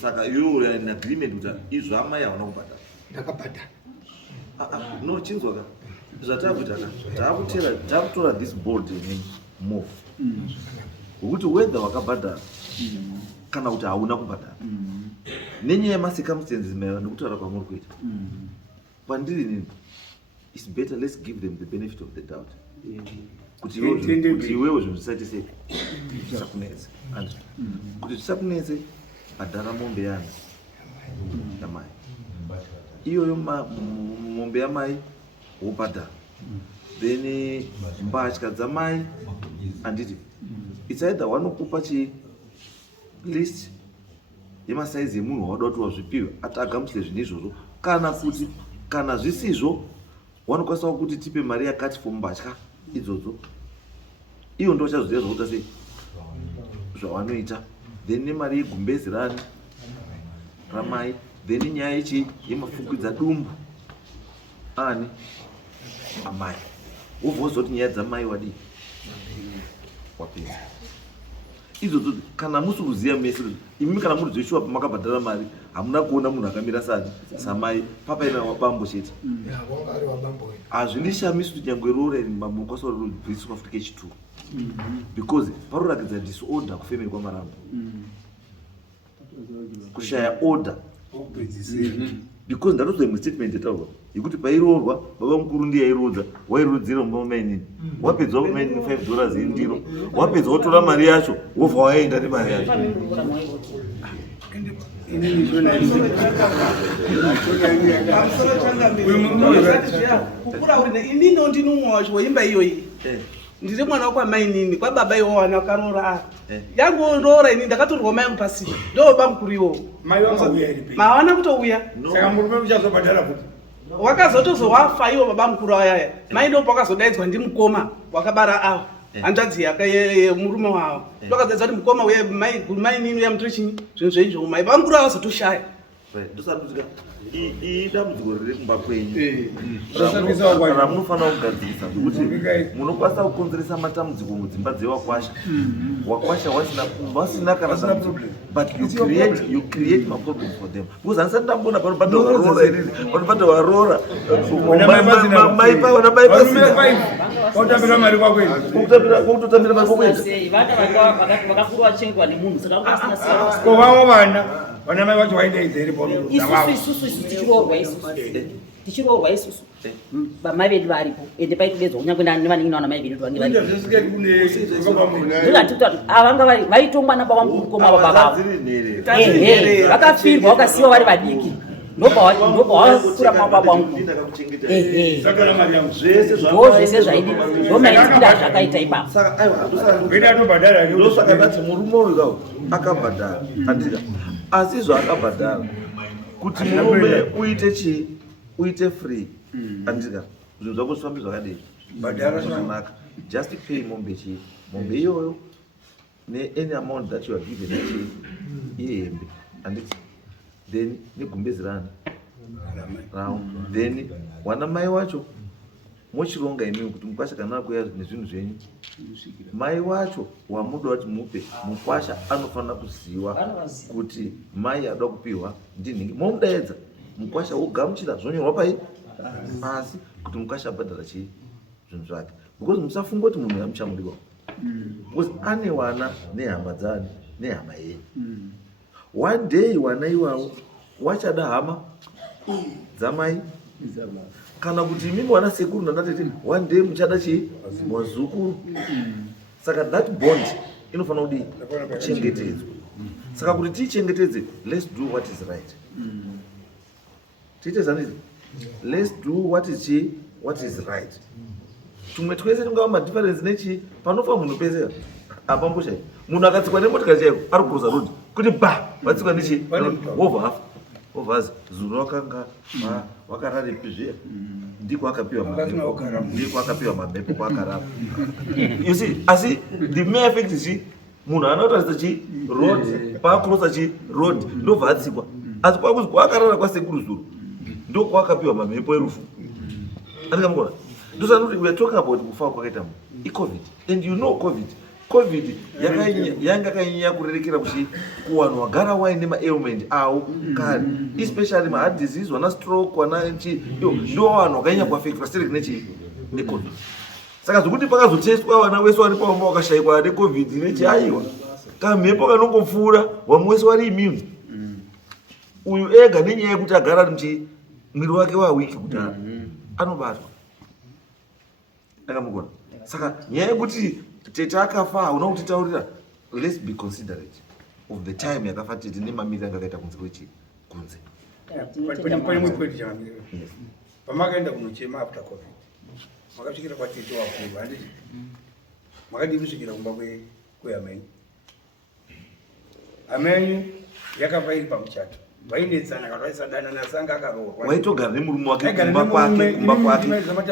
Saka iwewe uri in agreement kuti izvo amai hauna kubhadhara? Ndakabhadhara. No, chinzwa ka zvatakuita takutora this board move ukuthi whether wakabhadhara kana kuti hauna kubhadhara nenyaya yemacircumstances maererano nekutaura kwamuri kuita pandiri nini it's better let's give them the benefit of the doubt. kuti iwewe zvinhu zvisati sei zvisakunetse kuti zvisakunetse bhadhara mombe yana yamai iyoyo mombe yamai wobhadhara then mbatya dzamai handiti it's either vanokupa list yemasaizi emunhu wawada kuti wazvipiwa atagamusire zvinhu izvozvo kana kuti kana zvisizvo vanokwanisa kuti tipe mari yakati for mbatya idzodzo iyo ndo chazoziva zvokuita sei zvavanoita then nemari yegumbezi ramai then nyaya yemafukwidza dumbu ani amai wobva wozoti nyaya dzamai wadii wapedza idzodzo kana musi kuziva mese imi kana muri zveshuwa pamakabhadhara mari hamuna kuona munhu akamira samai papaina wabambo chete hazvindishamisi kuti nyangwe rore mukwanisa rubviswa futi kechitu because paroratidza disorder kufemeri kwamaramba kushaya order because ndatozwa imwe statement yataurwa yekuti pairoorwa baba mukuru ndiye airodza wairodzera mumba mainini wapedza $5 indiro wapedza wotora mari yacho wobva waenda nemari yacho inini ndini umwe wacho weimba iyoyi ndiri mwana wakwamainini kwababa iwo wana wakaroora apa yangondoora ini ndakatorwa mai kupasi ndoba mukuru iwowo mawana kutouya wakazotozowafa iwo baba mukuru ayaya mai ndopa wakazodaidzwa ndimukoma wakabara avo hanzvadzi murume wavo ndokazaidzwa kuti mukoma mainini yamutori chinyi zvinhu zveizvo mai baba mukuru avazotoshaya ndosanutika idambudziko riri kumba kwenyu ramunofanira kugadzirisa nekuti munokwanisa kukonzeresa matambudziko mudzimba dzewakwasha wakwasha vasina kana but you create maproblems for them because handisati ndambona panobata warora iriri panobata warora kotambira mari kwakwenu kwakutotambira mari kwakwenu vakakuru vachengwa nemunhu saka kovavo vana vana mai vacho vaidaidzeri isusu tichiroorwa isusu vamai vedu varipo ende paitudedzwa kunyangwe nevanenge nawana mai vedu avanga vaitongwa nababa mukoma baba vavo vakafirwa vakasiyiwa vari vadiki ndobva wakura mababa wangu zvese zvaidi ndomaitikira zvakaita ipapo ndosaka ndati murume uyu akabhadhara andika asi zvaakabhadhara kuti murume uite free andika zvinhu zvako zvifambi zvakadii zvakanaka just pay mombe mombe iyoyo neany amount that you are given yehembe anditi then negumbezi rao then wana mai wacho mochironga imimi kuti mukwasha kana kuya nezvinhu zvenyu mai wacho wamuda kuti mupe mukwasha anofanira kuziva kuti mai ada kupiwa ndinhingi momudaedza mukwasha wogamuchira zvonyorwa pai pasi kuti mukwasha abhadhara chii zvinhu zvake because musafunga kuti munhu yamuchamudiwa because ane wana nehama dzani nehama yenyu one day wana iwavo wachada hama dzamai kana kuti imimi wana sekuru nandatete one day muchada chii wazukuru saka that bond inofanira kudii kuchengetedzwa saka kuti tiichengetedze let's do what is right tiite zanizi let's do what is right tumwe twese tingava madifference nechi panofa munhu pese apamboshai munhu akatsikwa nemotikari chaiko ari kurosa road kuti vatsikwa nechi wobva hafa ovhazi zuro wakanga wakararipi zviya ndiko akapiwa mamhepo kwakarapa you see asi the mere effect is munhu anotaridza road paakurosa road ndobva atsikwa asi kwakuzi kwakarara kwasekuru zuro ndokwakapiwa mamhepo erufu andikamukona ndosanoti we are talking about kufa kwakaita icovid and you know covid yanga kanyanya kurerekera kuwanhu wagara waine maailment avo kare especially maheart disease wana stroke wana ndo vanhu vakanyanya kuafectwa stere necovid saka zvokuti pakazotestwa vana wese vari pavamba wakashayikwa necovid nechiaiwa kamhepo kanongopfuura vamwe wese vari immune uyu ega nenyaya yekuti agara ari mwiri wake wawiki kuti anobatwa akamukona saka nyaya yekuti tete akafa hauna kutitaurira, let's be considerate of the time yakafa tete nemamiriro anga akaita kunze kwechi kunze. Pane kweti chamiriro pamakaenda kunochema after covid makasvikira kwatete wakuru handiti makadii kusvikira kumba kwehamenyu. Hamenyu yakafa iri pamuchato vainetsana kavaisadana nasanga akarohwa waitogara nemurume wake kumba kwake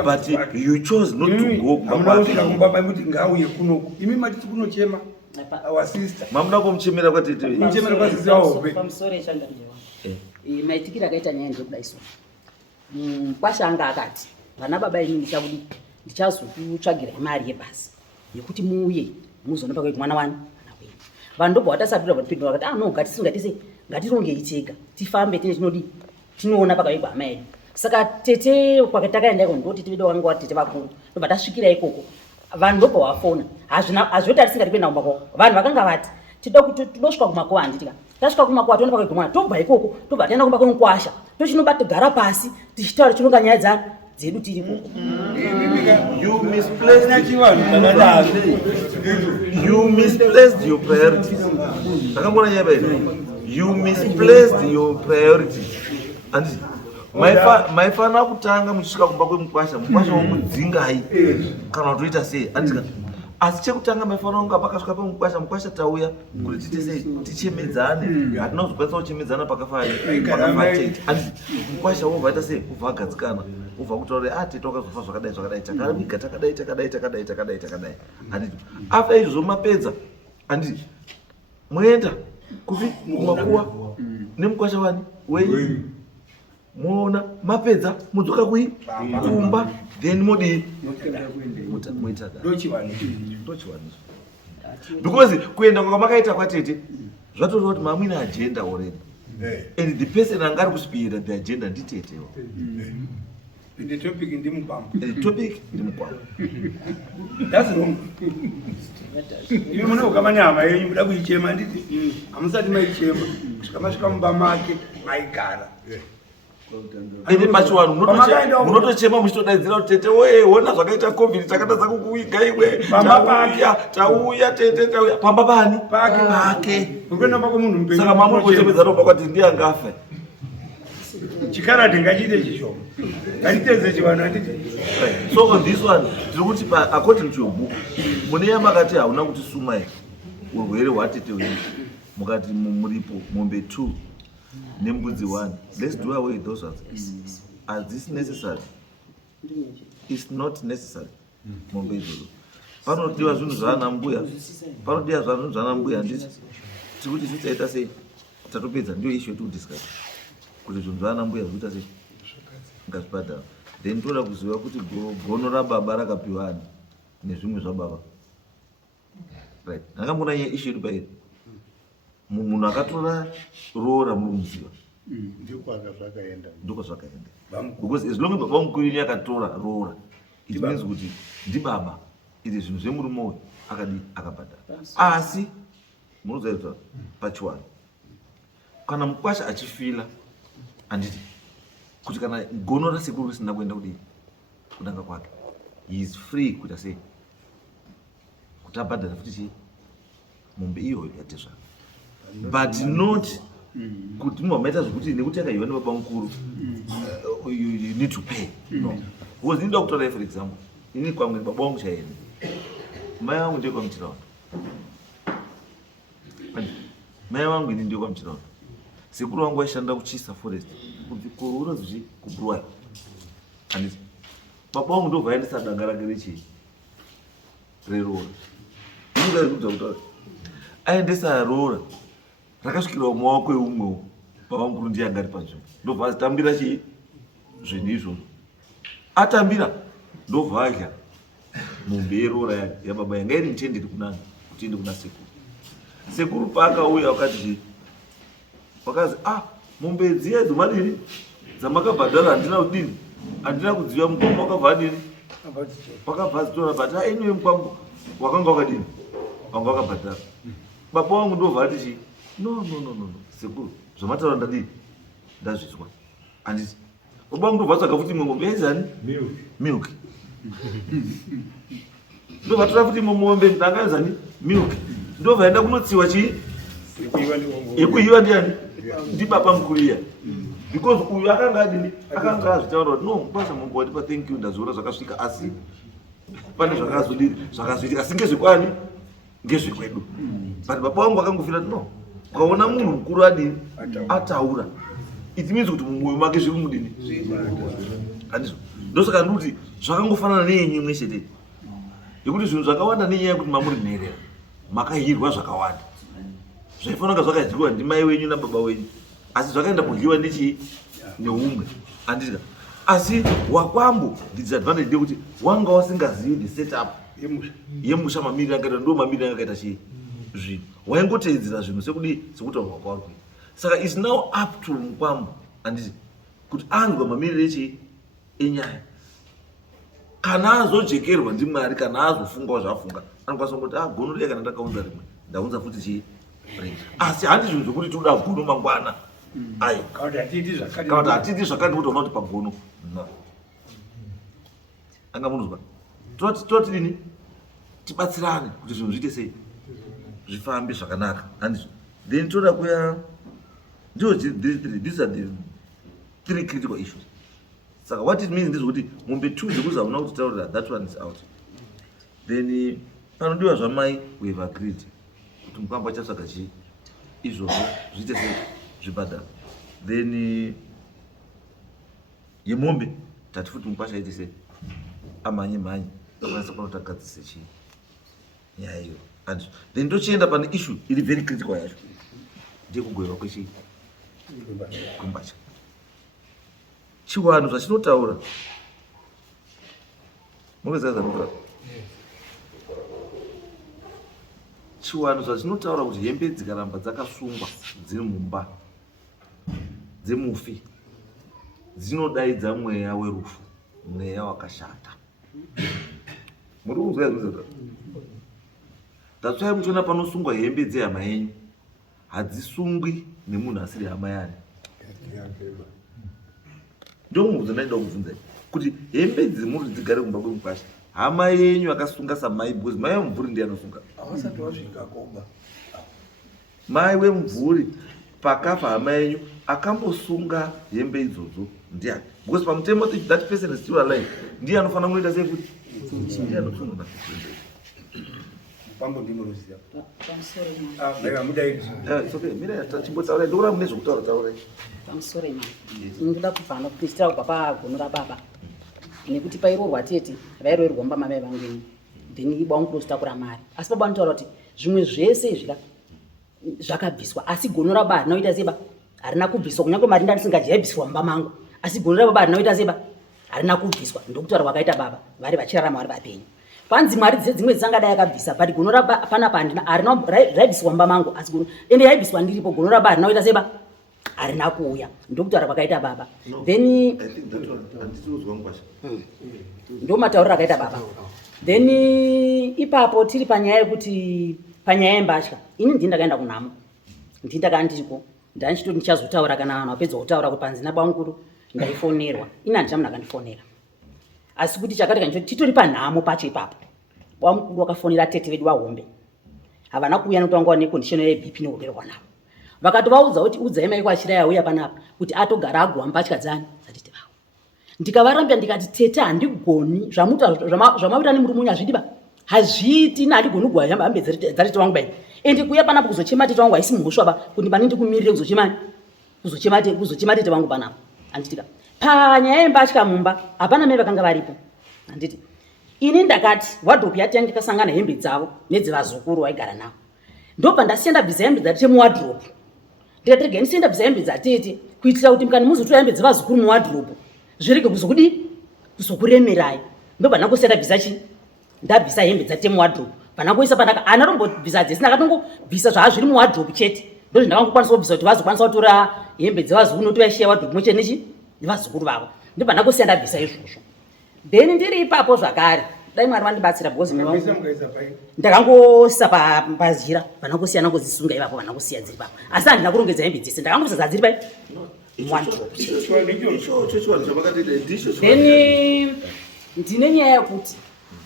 but you chose not to go kumba kwake kuti ngauye kunoku. Imi matiti kunochema our sister mamuna kumuchemera kwatete muchemera kwasisi wahope pamusoro echandarujewa maitikiro akaita nyaya ndekudaiswa mukwasha anga akati vana baba inini ndichazokutsvagirai mari yebhasi yekuti muuye muzonopa kwei mwana wani vanhu ndobva vatasapira vatipindura vakati no ngatirongei tega tifambe tine tinodi tinoona pakaigwa hama yedu. Saka tete kwakatakaenda iko ndoti tevede wangu watete vakuru ndobva tasvikira ikoko vanhu ndobva vafona hazvoti atisingati kuenda kumba kwavo vanhu vakanga vati tidosvika kumakuva handitika tasvika kumakuva toona pakaigwa mwana tobva ikoko tobva taenda kumba kwemukwasha tochinobatogara pasi tichitaura chinonga nyaya dzedu tiri koko. You misplaced your priorities. You misplaced your priorities. And maifana kutanga muchisvika kumba kwemukwasha womudzingai kana kutoita sei andika asi chekutanga maifana kunga pakasvika pamukwasha tauya kuti tite sei tichemedzane. Hatina kuzokwanisa kuchemedzana pakafa tete anditi mukwasha wobva aita sei ubva agadzikana ubva kutaura tete wakazofa zvakadai takavika takadai anditi after izvozvo mapedza anditi moenda kupi kumakuwa nemukwasha wani wenyu moona mapedza mudzoka kui kumba then modii moita ndochiwaniswa because kuenda kwamakaita kwatete zvatoreva kuti mamwine agenda already and the person anga ari kusipira the agenda nditetewo. The topic ndimukwambo. That's wrong. Imi muna ukamanya hama yenyu muda kuichema nditi hamusati maichema kusvika masvika mumba make maigara. Ende pachiwanhu munotochema muchitodaidzira kuti tete we wona zvakaita covid takatadza kukuiga iwe tauya tete tauya pamba pani pake ukuenda pako munhu mupenyu saka mamuri kuchemedza ropa kwati ndiye angafe chikarati ngachiite chishoma ngachitedze chivanhu handiti. So on this one tiri kuti according to your book mune yamakati hauna kuti sumai urwere hwatete wenyu mukati muripo mombe 2 nembudzi 1. Let's do away with those ones. Are this necessary? It's not necessary. Mombe izvozvo panodiwa zvinhu zvaana mbuya handiti tiri kuti zvitaita sei tatopedza ndio issue yekudiscuss kuti zvinhu zvaana mbuya zvikuita sei ngazvibhadhara then toda kuziva kuti gono rababa rakapiwa ani nezvimwe zvababa right. Ndakambona issue yedu pairi munhu akatora roora muruziva ndiko zvakaenda because as long as baba mukuru akatora roora it means kuti ndibaba iri zvinhu zvemurume uyu akadi akabhadhara. Asi munoziva pachiwanhu kana mukwasha achifila handiti kuti kana gono rasekuru risina kuenda kudii kudanga kwake he is free kuita sei kuti abhadhara futi chii mombe iyoyo yatezva but not kuti mamaita zvokuti nekuti akaiwa nebaba mukuru you need to pay no. Because ndinoda kutorai for example ini kwamwe baba wangu chaende mai vangu ndiye kwamuchiraunda mai vangu ini ndiye kwamuchiraunda sekuru wangu waishanda kuchisa forest kuroora zvichi kubruwai handiti baba wangu ndobva aendesa danga rake rechii reroora ingaikudza kutaura aendesa roora rakasvikirawo mumaoko eumwewo baba mukuru ndiye anga ari panzvimbo ndobva azitambira chii zvinhu izvozvo atambira ndobva adya mombe yeroora yababa yanga iri mutenderi kunani kuti ende kuna sekuru paakauya wakati chii wakazi mombe dziya dzomadini dzamakabhadhara handina kudini handina kudziva mukwambo wakabva adini wakabva azitora but anyway mukwambo wakanga wakadini wanga wakabhadhara. Baba wangu ndobva ati chii no sekuru zvamataura ndadini ndazvizwa handiti baba wangu ndobva atsvaga futi imwe mombe yaizani milk ndo vatora kuti mombe ndangazani milk ndo vaenda kunotsiwa chii yekuiva ndiani ndibaba mkulia because uyu akanga adini akanga azvitaura kuti no kwasa mungu watipa thank you ndazoona zvakasvika asi pane zvakazoitika singezvekwani ngezvekwedu but baba wangu akangofira kuti no ukaona munhu mukuru adini ataura it means kuti mumwoyo make zviri mudini handizvo ndosaka ndikuti zvakangofanana neyenyu imwe chete yekuti zvinhu zvakawanda nenyaya yekuti mamuri nherera makahirwa zvakawanda zvaifanira kunge zvakadyiwa ndimai wenyu nababa wenyu asi zvakaenda kudyiwa ndechii neumwe handizika asi wakwambo ndidisadvantage ndekuti wanga wasingazivi the setup yemusha mamiriro angaita ndo mamiriro angakaita chii zvinhu waingoteedzera zvinhu sekutaurwa kwauri kuita saka is now up to mukwambo handiti kuti anzwa mamiriro echii enyaya kana azojekerwa ndimwari kana azofungawo zvaafunga anokwanisa kungoti gono riya kana ndakaunza rimwe ndaunza futi chii asi handi zvinhu zvokuti toda gono mangwana ayi kana kuti hatiti zvakati kuti ona kuti pagono anga munozwa toti dini tibatsirane kuti zvinhu zviite sei zvifambe zvakanaka handizvo then toda kuya ndiwo these are the 3 critical issues saka what it means ndezvokuti mombe 2 dzekuzaona kuti taurira that one is out then panodiwa zvamai we have agreed kuti mukwambo achatsvaga chii izvozvo zviite sei zvibhadhara then yemombe tati futi mukwasha aite sei amhanye akwanisa kunotagadzise chii nyaya iyo handizvo then ndochienda pane issue iri very critical yacho ndekugweva kwechii kwembacha chiwano zvachinotaura mukezazanukura chiwano zvachinotaura kuti hembe dzikaramba dzakasungwa dziri mumba dzemufi dzinodaidza mweya werufu mweya wakashata muri kuzwa izvozvo tatsvai muchiona panosungwa hembe dzehama yenyu hadzisungwi nemunhu asiri hama yani ndomubvunza ndaida kubvunzai kuti hembe dzimuri dzigare kumba kwemukwasha hama yenyu akasunga samai because mai wemumvuri ndiye anosunga avasati vasvika koba mai wemumvuri pakafa hama yenyu akambosunga hembe idzodzo ndiani because pamutemo that person is still alive ndiye anofanira kunoita sei kuti ndiye anofanira pambo ndinoziva chimbotaura ndokura mune zvokutaura taurai pamusoro ndinoda kubvana kupichitira kubva pagono rababa nekuti pairorwa tete vairoerwa mumba mamai vangu imi then baba vangu kudozitakura mari asi baba anotaura kuti zvimwe zvese izvika zvakabviswa asi gono rababa harina kuita seba harina kubviswa kunyange mari ndandisingati yaibviswa mumba mangu asi gono rababa harina kuita seba harina kubviswa ndokutaura kwakaita baba vari vachirarama vari vapenyu panzi mwari dzimwe dzangadai akabvisa but gono rababa panapa harina raibviswa mumba mangu asi gono ende yaibviswa ndiripo gono rababa harina kuita seba harina kuuya ndokutaura kwakaita baba then ndo matauriro akaita baba then ipapo tiri panyaya yekuti panyaya yembatya ini ndini ndakaenda kunhamo ndini ndakanga ndiko ndanichitoti ndichazotaura kana vanhu vapedza kutaura kuti panzi nababa mukuru ndaifonerwa ini handichamunhu akandifonera asi kuti chakati kandichoti titori panhamo pacho ipapo baba mukuru akafonera tete vedu vahombe havana kuuya nokuti vanga vane kondishoni yebp neurwere hwanavo vakatovaudza kuti udzai mai kwachira yauya panapa kuti atogara agwa mbatya dzani dzatete vavo ndikavarambira ndikati tete handigoni zvamaita nemurumunya hazvidiba hazviiti ina handigoni kugwa hambe dzatete vangu bai ende kuuya panapa kuzochema tete vangu haisi mhosva ba kuti panini ndikumirire kuzochema tete vangu panapa handitika panyaya yembatya mumba hapana mai vakanga varipo handiti ini ndakati wadropu yati yange kasangana hembe dzavo nedzevazukuru vaigara navo ndopandasiya ndabvisa hembe dzatete muwadropu ndikati rega ndisiya ndabvisa hembe dzatete kuitira kuti mukani muzotora hembe dzevazukuru muwadropu zvirege kuzokuremerai ndopandakosiya ndabvisa chi ndabvisa hembe dzatete muwadropu pandakoisa panaka ana rombobvisa dzese ndakatongobvisa zvaa zviri muwadropu chete ndo zvindakangokwanisa kubvisa kuti vazokwanisa kutora hembe dzevazukuru noti vaishiya wadropu mwe chete nechi nevazukuru vavo ndopandakosiya ndabvisa izvozvo then ndiri ipapo zvakare dai mwari vandibatsira because ndakangosiya pazira vandakosiya nangozisunga ipapo vandakosiya dziri papo asi handina kurongedza hembe dzese ndakangobvisa dziri pai then ndine nyaya yekuti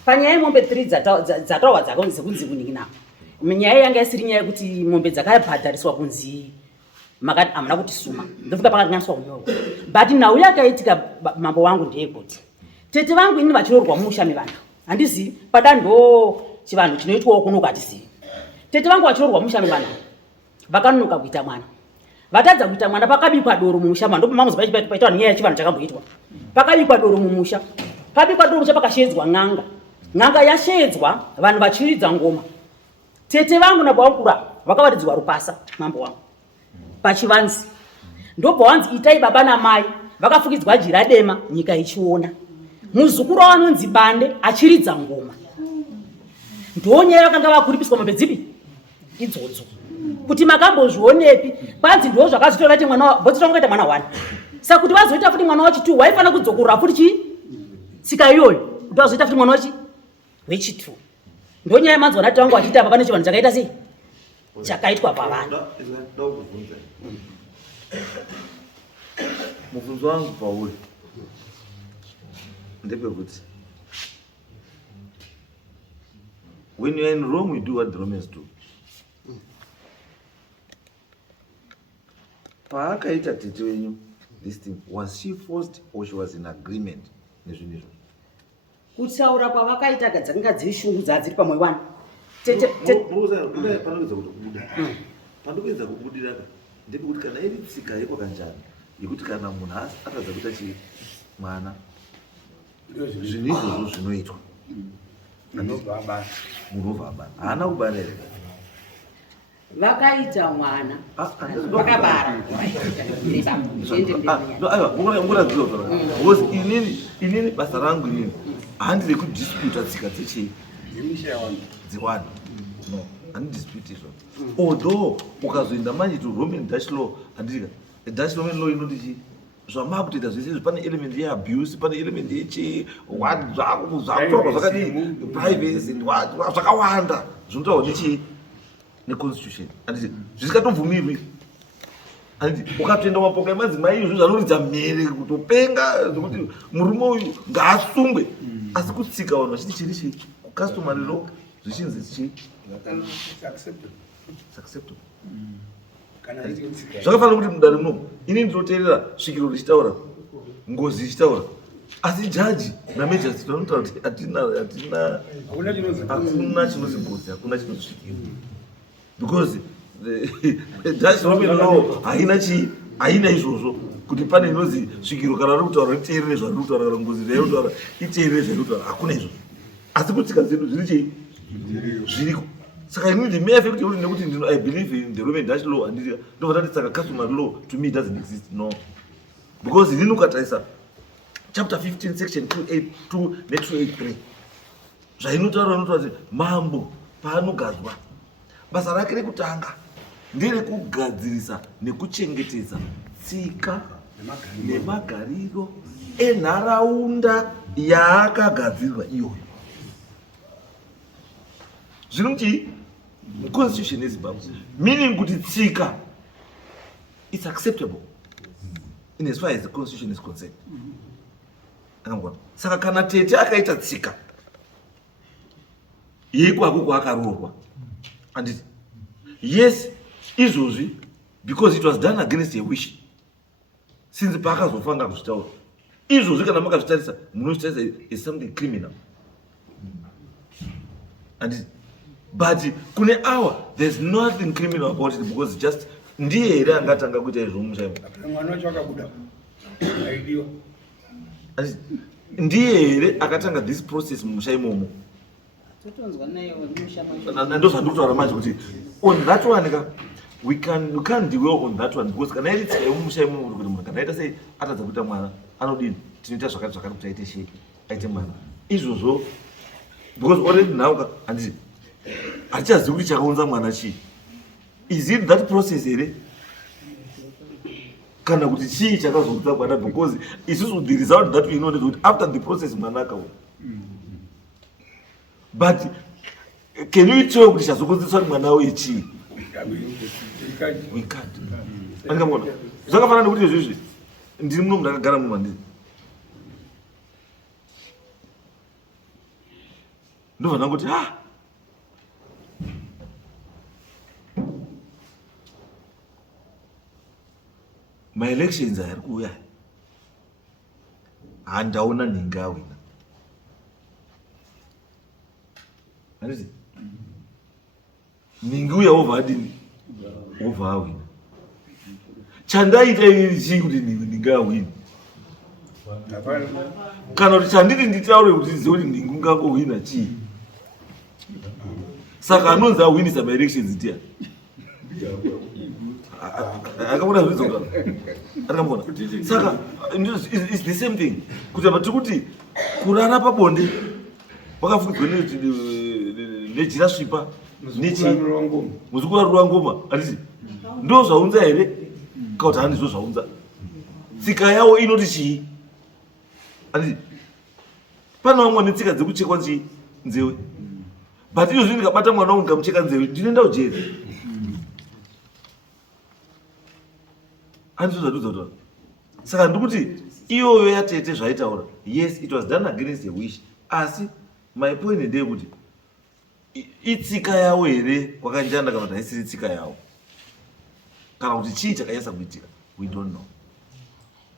panyaya yemombe 3 dzatawa dzekunzi kuninginapa nyaya yanga isiri nyaya yekuti mombe dzakabhadhariswa kunzi makati amuna kuti suma ndofika pakang'aniswa kunyorwa but nhau yakaitika mambo wangu ndeyekuti tete vangu ini vachirorwa mumusha mevanhu handizivi padando chivanhu chinoitwawo kuno kwatizivi tete vangu vachirorwa mumusha mevanhu vakanonoka kuita mwana vatadza kuita mwana pakabikwa doro mumusha mwana ndopomamuzi paitawa nenyaya yechivanhu chakamboitwa pakabikwa doro mumusha pakashedzwa ng'anga yashedzwa vanhu vachiridza ngoma tete vangu nababa vangu kura vakavatidzwa rupasa mambo wangu pachivanzi ndobva wanzi itai baba namai vakafukidzwa jira dema nyika ichiona muzukuru wanonzi Bande achiridza ngoma ndonyaya vakanga vakuripiswa mombe dzipi idzodzo kuti makambozvionepi kwanzi ndo zvakazotora kuti mwana bhodzitongoita mwana 1 saka kuti vazoita futi mwana wachi 2 waifana kudzokorora futi chi tsika iyoyo kuti vazoita futi mwana wachi wechi 2 ndonyaya manzwa nati vangu vachiita baba nechivanhu chakaita sei chakaitwa pavanhu. Mubvunzo wangu pauri ndepekuti when you are in Rome, you do what the Romans do. Paakaita tete wenyu this thing, was she forced or she was in agreement nezvinhu izvo? Kutaura kwavakaita dzanga dziri shungu dzadziri pamwoyo wanu pandopedza kubudira ndepekuti kana iri tsika yekwakanjani yekuti kana munhu atadza kuita chi mwana zvinhu izvozvo zvinoitwa munhu obva abara haana kubara here vakaita mwana vakabara because inini basa rangu inini handiri kudisputa tsika dzechii dziwani no handidispute izvo although ukazoenda manje to Roman Dutch law handika Dutch Roman law inoti chii zvamakutoita zvese izvi pane element yeabuse pane element yechi zvakutorwa zvakadii privacy zvakawanda zvinotaurwa nechii neconstitution handiti zvisikatomvumirwi handiti ukatoenda mapoka emadzimai izvo zvanoridza mhere kutopenga zvokuti murume uyu ngaasungwe asi kutsika vanhu vachiti chiri chii customary law zvichinzi chii acceptable zvakafanira kuti mudare muno ini ndinoteerera svikiro richitaura ngozi ichitaura asi jaji namajority vanotaura kuti hakuna chinozi ngozi hakuna chinozi svikiro because Dutch Roman law haina izvozvo kuti pane inozi svikiro kana vari kutaura riteerere zvari kutaura kana ngozi zvairi kutaura iteerere zvairi kutaura hakuna izvozvo asi kutsika dzedu zviri chii zviriko saka inini ndimefe kuti nekuti I believe in the Roman Dutch law handiti ndobva tati saka customary law to me doesn't exist no because inini ukatarisa chapter 15 section 282 ne283 zvainotaura inotaura kuti mambo paanogadzwa basa rake rekutanga nderekugadzirisa nekuchengetedza tsika nemagariro enharaunda yaakagadzirirwa iyoyo zviri kuti constitution yeZimbabwe meaning kuti tsika it's acceptable in as far as the constitution is concerned. Saka kana tete akaita tsika yekwako kwaakaroorwa handiti yes izvozvi because it was done against a wish since paakazofanga kuzvitaura izvozvi kana makazvitarisa munozvitarisa is something criminal handiti but kune awa there's nothing criminal about it because just ndiye here angatanga kuita izvo mushaimo mwana wacho akabuda aidiwa ndiye here akatanga this process mumusha imomo ndozvandikutaura manje kuti on that one we can't do well on that one because kana iri tsika yemumusha imomo kuti munhu kana aita sei atadza kuita mwana anodini tinoita zvakati kuti aite shei aite mwana izvozvo because already now handiti hatichazivi kuti chakaunza mwana chii is it that process here kana kuti chii chakazokuta mwana because isusu the result that we know that after the process mwana akauya but can you tell kuti chazokonzeswa mwana uye chii we can't angamona zvakafanana nekuti izvizvi ndiri muno ndakagara muno handiri ndobva ndangoti maelections ari kuuya handaona nhingi awina anditi nhingi uya wobva adini wobva awina chandaita inini chii kuti nhingi awini kana kuti chanditi nditaure kuti ndizive kuti nhingi ungangohwina chii saka anonzi ahwinisa maelections tia akamona zvizoga akamona saka it's the same thing kuti apa tiri kuti kurara pabonde wakafukidzwa nejira svipa nechi muzikurarura ngoma handiti ndo zvaunza here kana kuti handizvo zvaunza tsika yavo inoti chii handiti pane vamwe netsika dzekuchekwa chii nzewe but iyo zvino ndikabata mwana wangu ndikamucheka nzewe ndinoenda kujeri handizvo zvatiudza kutaura saka ndikuti iyoyo yatete zvaitaura yes it was done against a wish asi my point ndeyekuti itsika yavo here kwakanjanda kana kuti haisiri tsika yavo kana kuti chii chakanyasa kuitika we don't know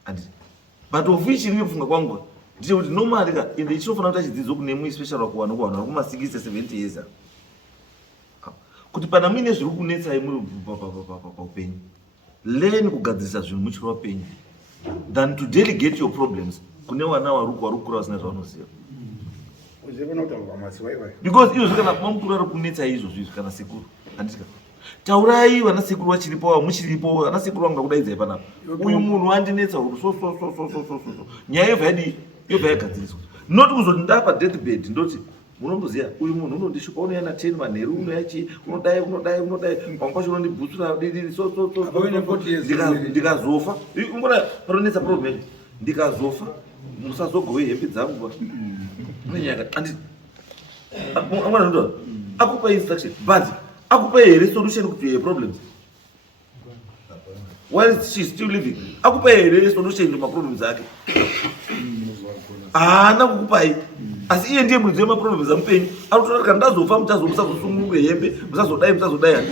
handiti but of which ringe kufunga kwangu ndite kuti normally ka ende ichinofanira kuti achidzidzo kune mui special wakuwana kuvanhu vari kuma-60 70 years kuti pana muine zviri kunetsai muri paupenyu learn kugadzirisa zvinhu muchiri wapenyu than to delegate your problems kune vana vari kukura vasina zvavanoziva because izvozvi kana mamukuru ari kunetsa izvozvi izvi kana sekuru handitika taurai vana sekuru vachiripo muchiripo vana sekuru vanga kudaidzai panapa uyu munhu andinetsa so nyaya yobva yadi yobva yagadziriswa not kuzoti ndapa deathbed ndoti munomboziva uyu munhu unondishupa unoyana 10 manheru unoyachi unodai pamwe pacho unondibhutsura didiri ndikazofa umbona panonetsa problem ndikazofa musazogove hembe dzangu nenyaya andi amwana ndo akupa instruction but akupa here solution kuti your problems while she still living akupa here solution to my problems ake haana kukupai asi iye ndiye mudziwe maproblems amupenyu arikutora kana ndazofa musazosungunge hembe musazodai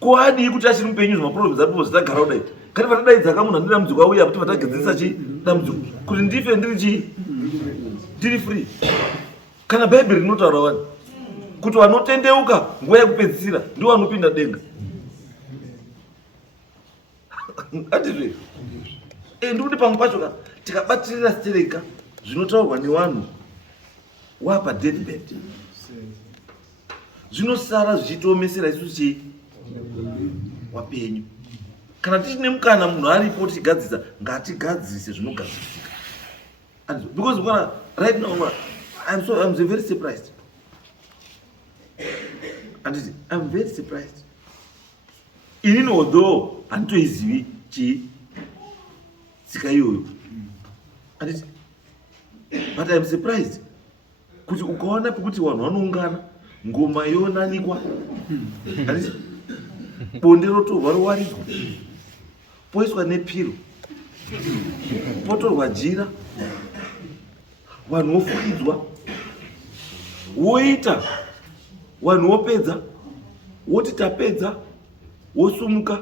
koadii kuti achiri mupenyu zvomaproblems aripo zitagara kudai kati vatadaidza munhu andina mudzi wauya kuti vatagadzirisa chii damudzi kuti ndife ndiri chii ndiri free kana bhaibheri rinotaura wani kuti vanotendeuka nguva yekupedzisira ndiwo vanopinda denga andizve ndikuti pamwe pacho tikabatirira stereka zvinotaurwa nevanhu wapa deathbed zvinosara zvichitiomesera isusu chii wapenyu kana tichine mukana munhu aripo tichigadzirisa ngatigadzirise zvinogadzirisika because bona right now I'm very surprised anditi I'm very surprised inini although handitoizivi chii tsika iyoyo anditi but I'm surprised kuti ukaona pekuti vanhu vanoungana ngoma yonanikwa anditi bonde rotorwa rowaridzwa poiswa nepiro potorwa jira vanhu vofukidzwa woita vanhu vopedza woti tapedza wosumuka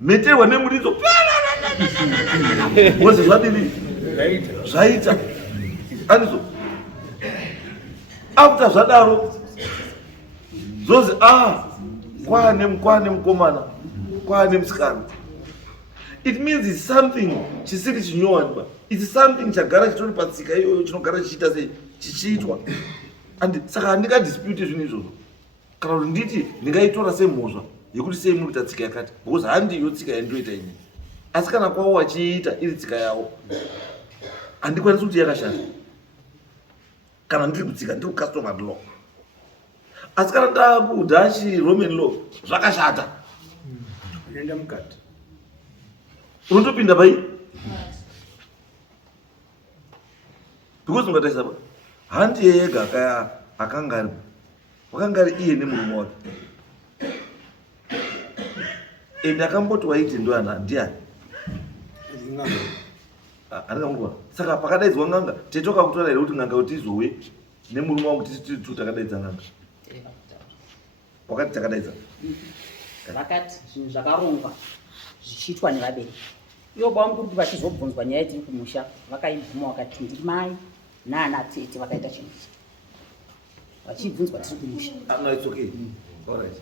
meterwa nemuridzo wozi zvadini zvaita andizvo after zvadaro zozi kwane mukomana kwane musikana it means it's something chisiri chinyowaniba it's something chagara chitori patsika iyoyo chinogara chichiita sei chichiitwa and saka handingadispute zvinhu izvozvo kana kuti nditi ndingaitora semhosva yekuti sei muri kuita tsika yakati because handiyo tsika yandinoita ini asi kana kwavo wachiita iri tsika yavo handikwanisi kuti yakashata kana ndiri kutsika ndiri kucustomary law asi kana ndakudachi roman law zvakashata unoenda mukati unotopinda pai because ungatarisa handi yega akanga ari iye nemurume wake ende akamboti waiti ndo ndiani andingamurwa saka pakadaidzwa ng'anga tetoka kutora here kuti ng'anga kuti izouye nemurume wangu tiri takadaidza nganga wakati takadaidza vakati zvinhu zvakarongwa zvichiitwa nevabereki ivo baba mukuru kuti vachizobvunzwa nyaya yetiri kumusha vakaibvuma vakati ndiri mai naana tete vakaita chinhu ichi vachibvunzwa tiri kumusha. No, it's okay. All right.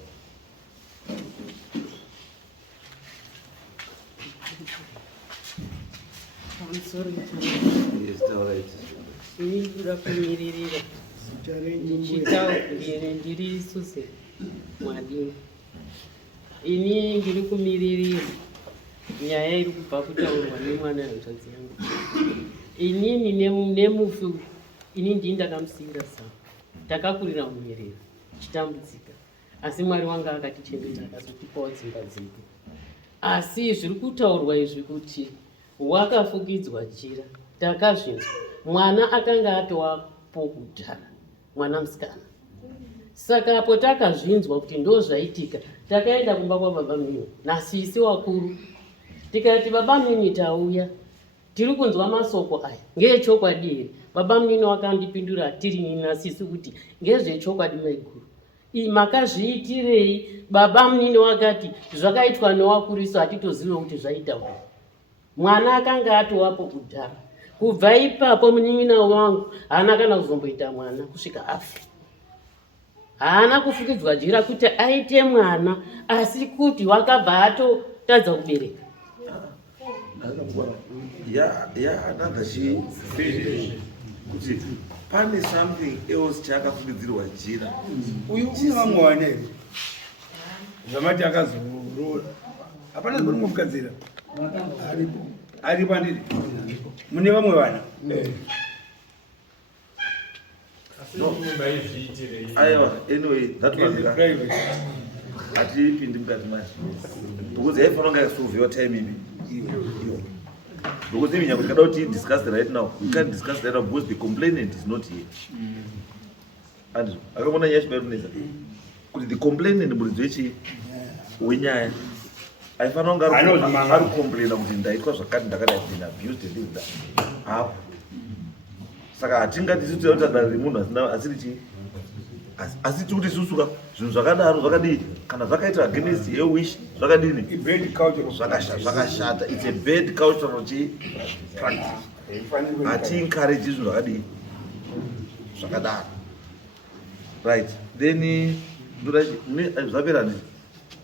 I'm sorry. Yes, all right. Ini kuda kumiririra. Ndichitaurire ndiri Susan Mwadini. Ini ndiri kumiririra nyaya iri kubva kutaurwa nemwana hanzvadzi yangu. Inini nemufi ini ndini ndakamusiyira Sam. Takakurira munyerera chitambudzika asi Mwari wanga akatichengeta akazotipawo dzimba dzedu. Asi zviri kutaurwa izvi kuti wakafukidzwa jira takazvinzwa. Mwana akanga atowapo kudhara, mwana musikana. Saka apo takazvinzwa kuti ndo zvaitika takaenda kumba kwababa mnini nasisi wakuru tikati baba mnini tauya tiri kunzwa masoko aya ngeechokwadi here. Baba mnini wakandipindura tiri nini nasisi kuti ngezvechokwadi maiguru makazviitirei. Baba mnini wakati zvakaitwa newakuriso hatitozive kuti zvaitaura. Mwana akanga atowapo kudhara. Kubva ipapo munin'ina wangu haana kana kuzomboita mwana kusvika afa. Haana kufukidzwa jira kuti aite mwana asi kuti wakabva atotadza kubereka. Another kuti pane something else chakafukidzirwa jira. Uyu une vamwe wane here zvamati akazoroora hapana zvanomufukadzira ari pandiri mune vamwe vana aiwa anyway that was hatipindi mukati mayo because yaifanira kunge yasolviwa time ivi because ivi nyangwe tikada kuti discuss right now we can't discuss right now because the complainant is not here. And akamona nyaya chibairuneza kuti the complainant muridzi wechi wenyaya aifanira kunge ari kucomplaina kuti ndaitwa zvakati ndakadai kuti abused and this hapo. Saka hatingati tisu kuti dare remunhu asiri chii asi tikuti isusuka zvinhu zvakadaro zvakadii kana zvakaita against your wish zvakadini zvakashata. It's a bad cultural practice. Hati-encourage zvinhu zvakadii zvakadaro. Right, then zvapera ndii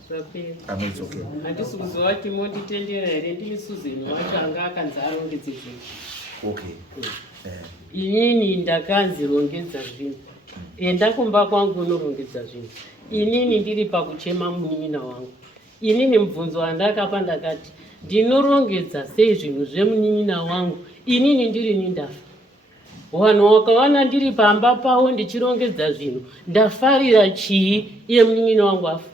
Zvapera. It's okay. Handisi kuzova kuti monditendera here ndiri Susan wacho anga akanzi arongedze zvinhu. Okay. Inini ndakanzi rongedza zvinhu. Enda kumba kwangu unorongedza zvinhu. Inini ndiri pakuchema munin'ina wangu. Inini mubvunzo wandakapa ndakati ndinorongedza sei zvinhu zvemunin'ina wangu. Inini ndiri nindafa. Vanhu wakawana ndiri pamba pawo ndichirongedza zvinhu ndafarira chii iye munin'ina wangu afa.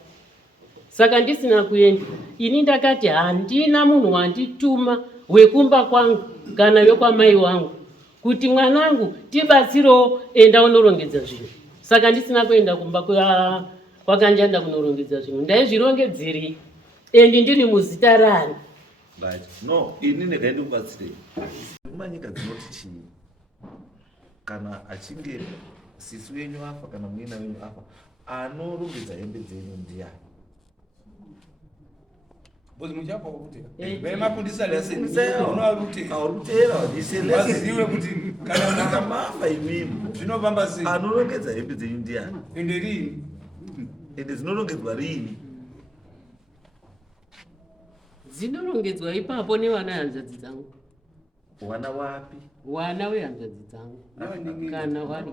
Saka ndisina kuenda. Ini ndakati handina munhu wandituma wekumba kwangu kana wekwamai wangu kuti mwanangu tibatsirewo enda unorongedza zvinhu. Saka ndisina kuenda kumba kwakanjanda kunorongedza zvinhu. Ndaizvirongedzerei endi ndiri muzita rani. Right. No, inini gaidi kubatsirei. Kumanyika dzinoti chii kana achinge sisi wenyu afa kana munin'ina wenyu afa anorongedza hembe dzenyu ndiani? bozi muchapo kuti vemapundisa leseni aurutera vazive kuti kana mafa imimi zvinofamba sei anorongedza hembe dzenyu ndiani ende rini ende dzinorongedzwa rini? Dzinorongedzwa ipapo nevana hanzvadzi dzangu. Wana wapi? Wana wehanzvadzi dzangu kana vari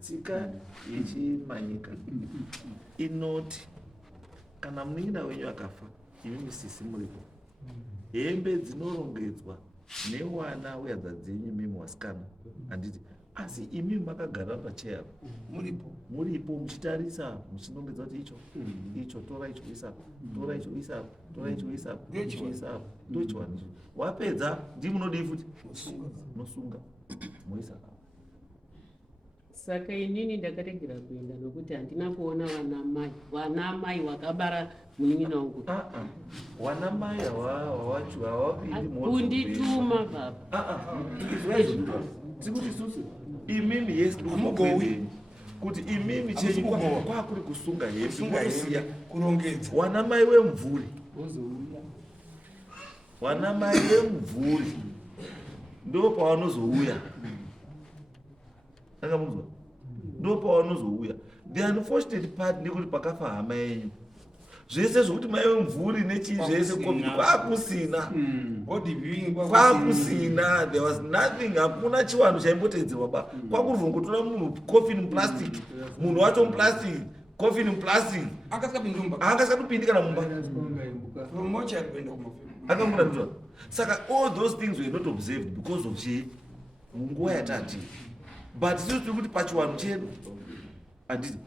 tsika yechimanyika inoti kana munin'ina wenyu akafa imimi sisi muripo hembe dzinorongedzwa newana wehanzvadzi dzenyu imimi wasikana handiti asi imimi makagara pacheyaro muripo muchitarisa muchinongedza kuti icho tora icho isapo tora icho isapo tora icho isapo isapo ndochiwanicho wapedza ndimunodii futi mosunga moisa. Saka inini ndakaregera kuenda nokuti handina kuona vanamai vakabara munin'ina wangu. Wanamai hawacho hawapindi kundituma baba. tikuti susu imimi yes Hamugowi. kuti imimi Hamusi chenyu kugowa. kwakuri kusunga hembe kusunga kusiya hembe kurongedza wana mai wemvuri wana mai wemvuri ndo pawanozouya akamuzwa ndo pawanozouya. The unfortunate part ndekuti pakafa hama yenyu zvese zvokuti mai wemvuri nechii zvese covid kwakusina body viewing kwakusina. There was nothing, hakuna chiwanhu chaimbotedzerwa ba kwakuri zvongotora munhu coffin plastic, munhu wacho muplastic, coffin muplastic, akasikatopindi kana mumba akamboratidza. Saka all those things were not observed because of chi nguva yatati, but sisi tiri kuti pachiwanhu chedu handiti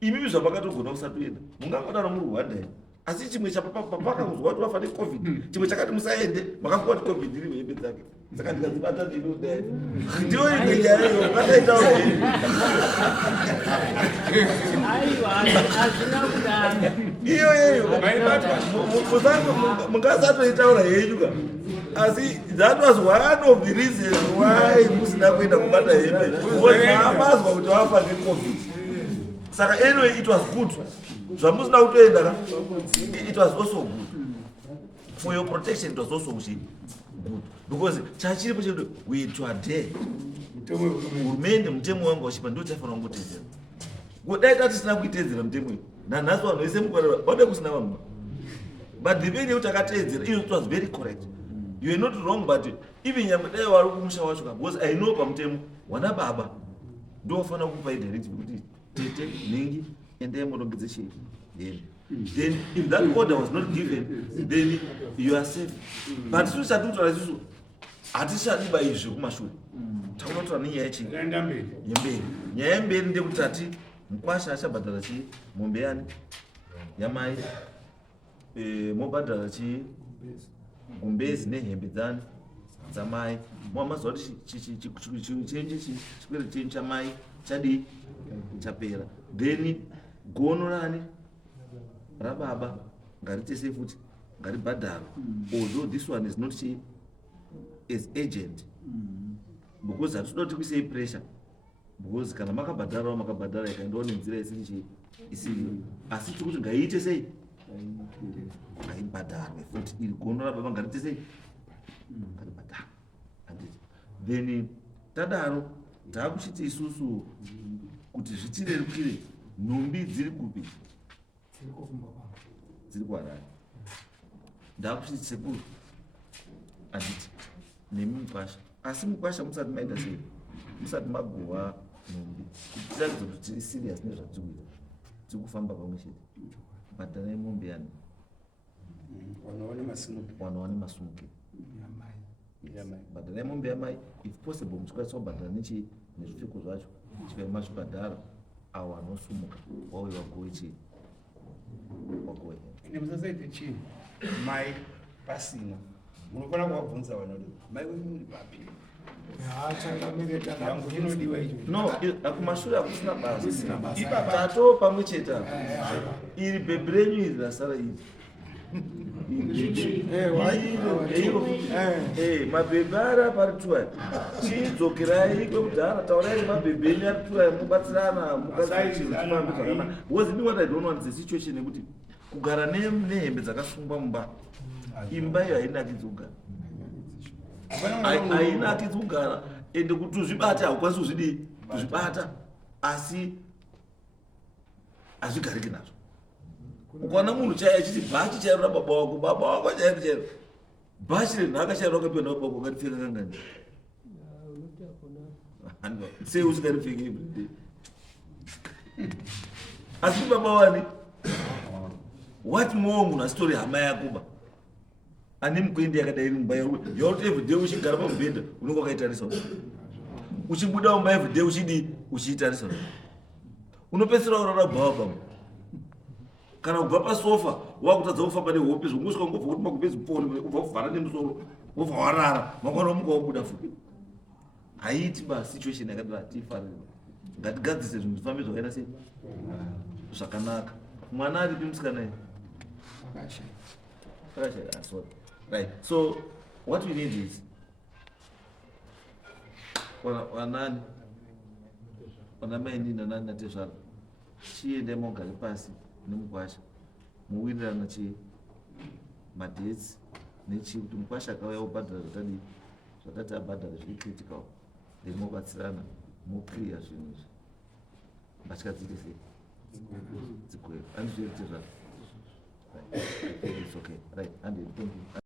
imimi zvapakatogona kusatoenda mungangodaro muri Rwanda here, asi chimwe chapapakakuzwa kuti wafa necovid chimwe chakati musaende makafuwa kuti covid iri hembe dzake, saka ndikadzibata ndinodai ndiyo imwe nyaya iyo ngataitawo iyoyeyo mungasatoitaura henyu ka, asi that was one of the reasons why musina kuenda kubata hembe because maamazwa kuti wafa necovid. Saka anyway it was good zvamusina kutoenda ka, it was also good for your protection, it was also good because chachiripo chedu we to adhere hurumende mutemo wangu washipa ndio chafanira kungotedzera. Dai tatisina kuitedzera mutemo uyu nanhasi vanhu vese mukwareva vauda kusina vanhu, but the way yekuti akateedzera it was very correct. You are not wrong, but even nyangwe dai vari kumusha wacho ka, because I know pamutemo wana baba ndio wafanira kupa directive kuti tete ningi endai murongedze chii hembe. Then if that order was not given, then you are safe. But sisi chatinotora isusu hatichadiba izvi zvekumashure, takunotora nenyaya yechii yemberi. Nyaya yemberi ndekuti tati mukwasha achabhadhara chii mombe yani yamai, mobhadhara chii gumbezi nehembe dzani dzamai, mwamaziva kuti chikwere chenyu chamai chadii chapera, then gono rani rababa ngaritese futi ngaribhadharwa, although this one is not she is agent because hatitoda kuti kuisei pressure, because kana makabhadharawo makabhadhara ikaendawo nenzira isiriyo, asi tiri kuti ngaiite sei ngaibhadharwe futi iri gono rababa ngariite sei ngaribhadharwe. Then tadaro taakuchiti isusu kuti zvitirerukire nhumbi dziri kupi dziri kuharare, ndaakuchiti sekuru handiti nemi mukwasha, asi mukwasha musati maita sei, musati magova nhumbi kuti tiratidza kuti tiri serious nezvatikuita, tiri kufamba pamwe chete. Bhadharai mombe yani wano wane masumuke, bhadharai mombe yamai if possible muchikwanisa kubhadhara nezvipfeko zvacho chikai mazvibhadhara avo anosumuka wauye wagowe chii wagowe musasaite chinhu mai pasina munofana kuvabvunza vanhu kuti mai wenyu uri papi yangu inodiwa icho no kumashure hakusina basa tato pamwe chete iri bhebhi renyu iri rasara iri mabhebhi ari aparituai chidzokerai kwekudhara taurai nemabhebhi enyu arituai mubatsirana mukazaichifambi zvakanaka, because me what I don't want is a situation yekuti kugara nehembe dzakasungwa mumba, imba iyo hainakidzi kugara, hainakidzi kugara, ende kuti uzvibate haukwanisi kuzvidii kuzvibata, asi hazvigariki nazvo. Ukaona munhu chaiye achiti bhachi chairora baba wako chairo bhachi renhaka chairo wakapiwa nababa wako wakaripfeka kangani sei usingaripfeki everyday, asi baba wani what more munhu asitori hama yakoba ane mukwendi yakadai mumba yakuti everyday uchigara pamubhedha unenge wakaitarisa, uchibuda mumba everyday uchidii uchiitarisa, unopedzisira urara bhaba kana kubva pasofa wakutadza kufamba nehope zvongosvika ngobva kuti makupedzi poni ubva kuvhara nemusoro wobva warara makwana muka wabuda futi. Haiti ba situation yakadira hatifarira, ngatigadzise zvinhu zvifambe zvakaita sei zvakanaka. Mwana aripi musikana iyi sorry. Right, so what we need is wanani Ona maini na nani natezvaro chiende mogare pasi nemukwasha muwirirana madhetsi nechi kuti mukwasha akauya obhadhara zvatadii zvatati abhadhara zviri critical then mobatsirana moclear zvinhu izvi mbatya dziri sei dzigweru handizviri tezvaro. Right. It's okay. Right. And thank you.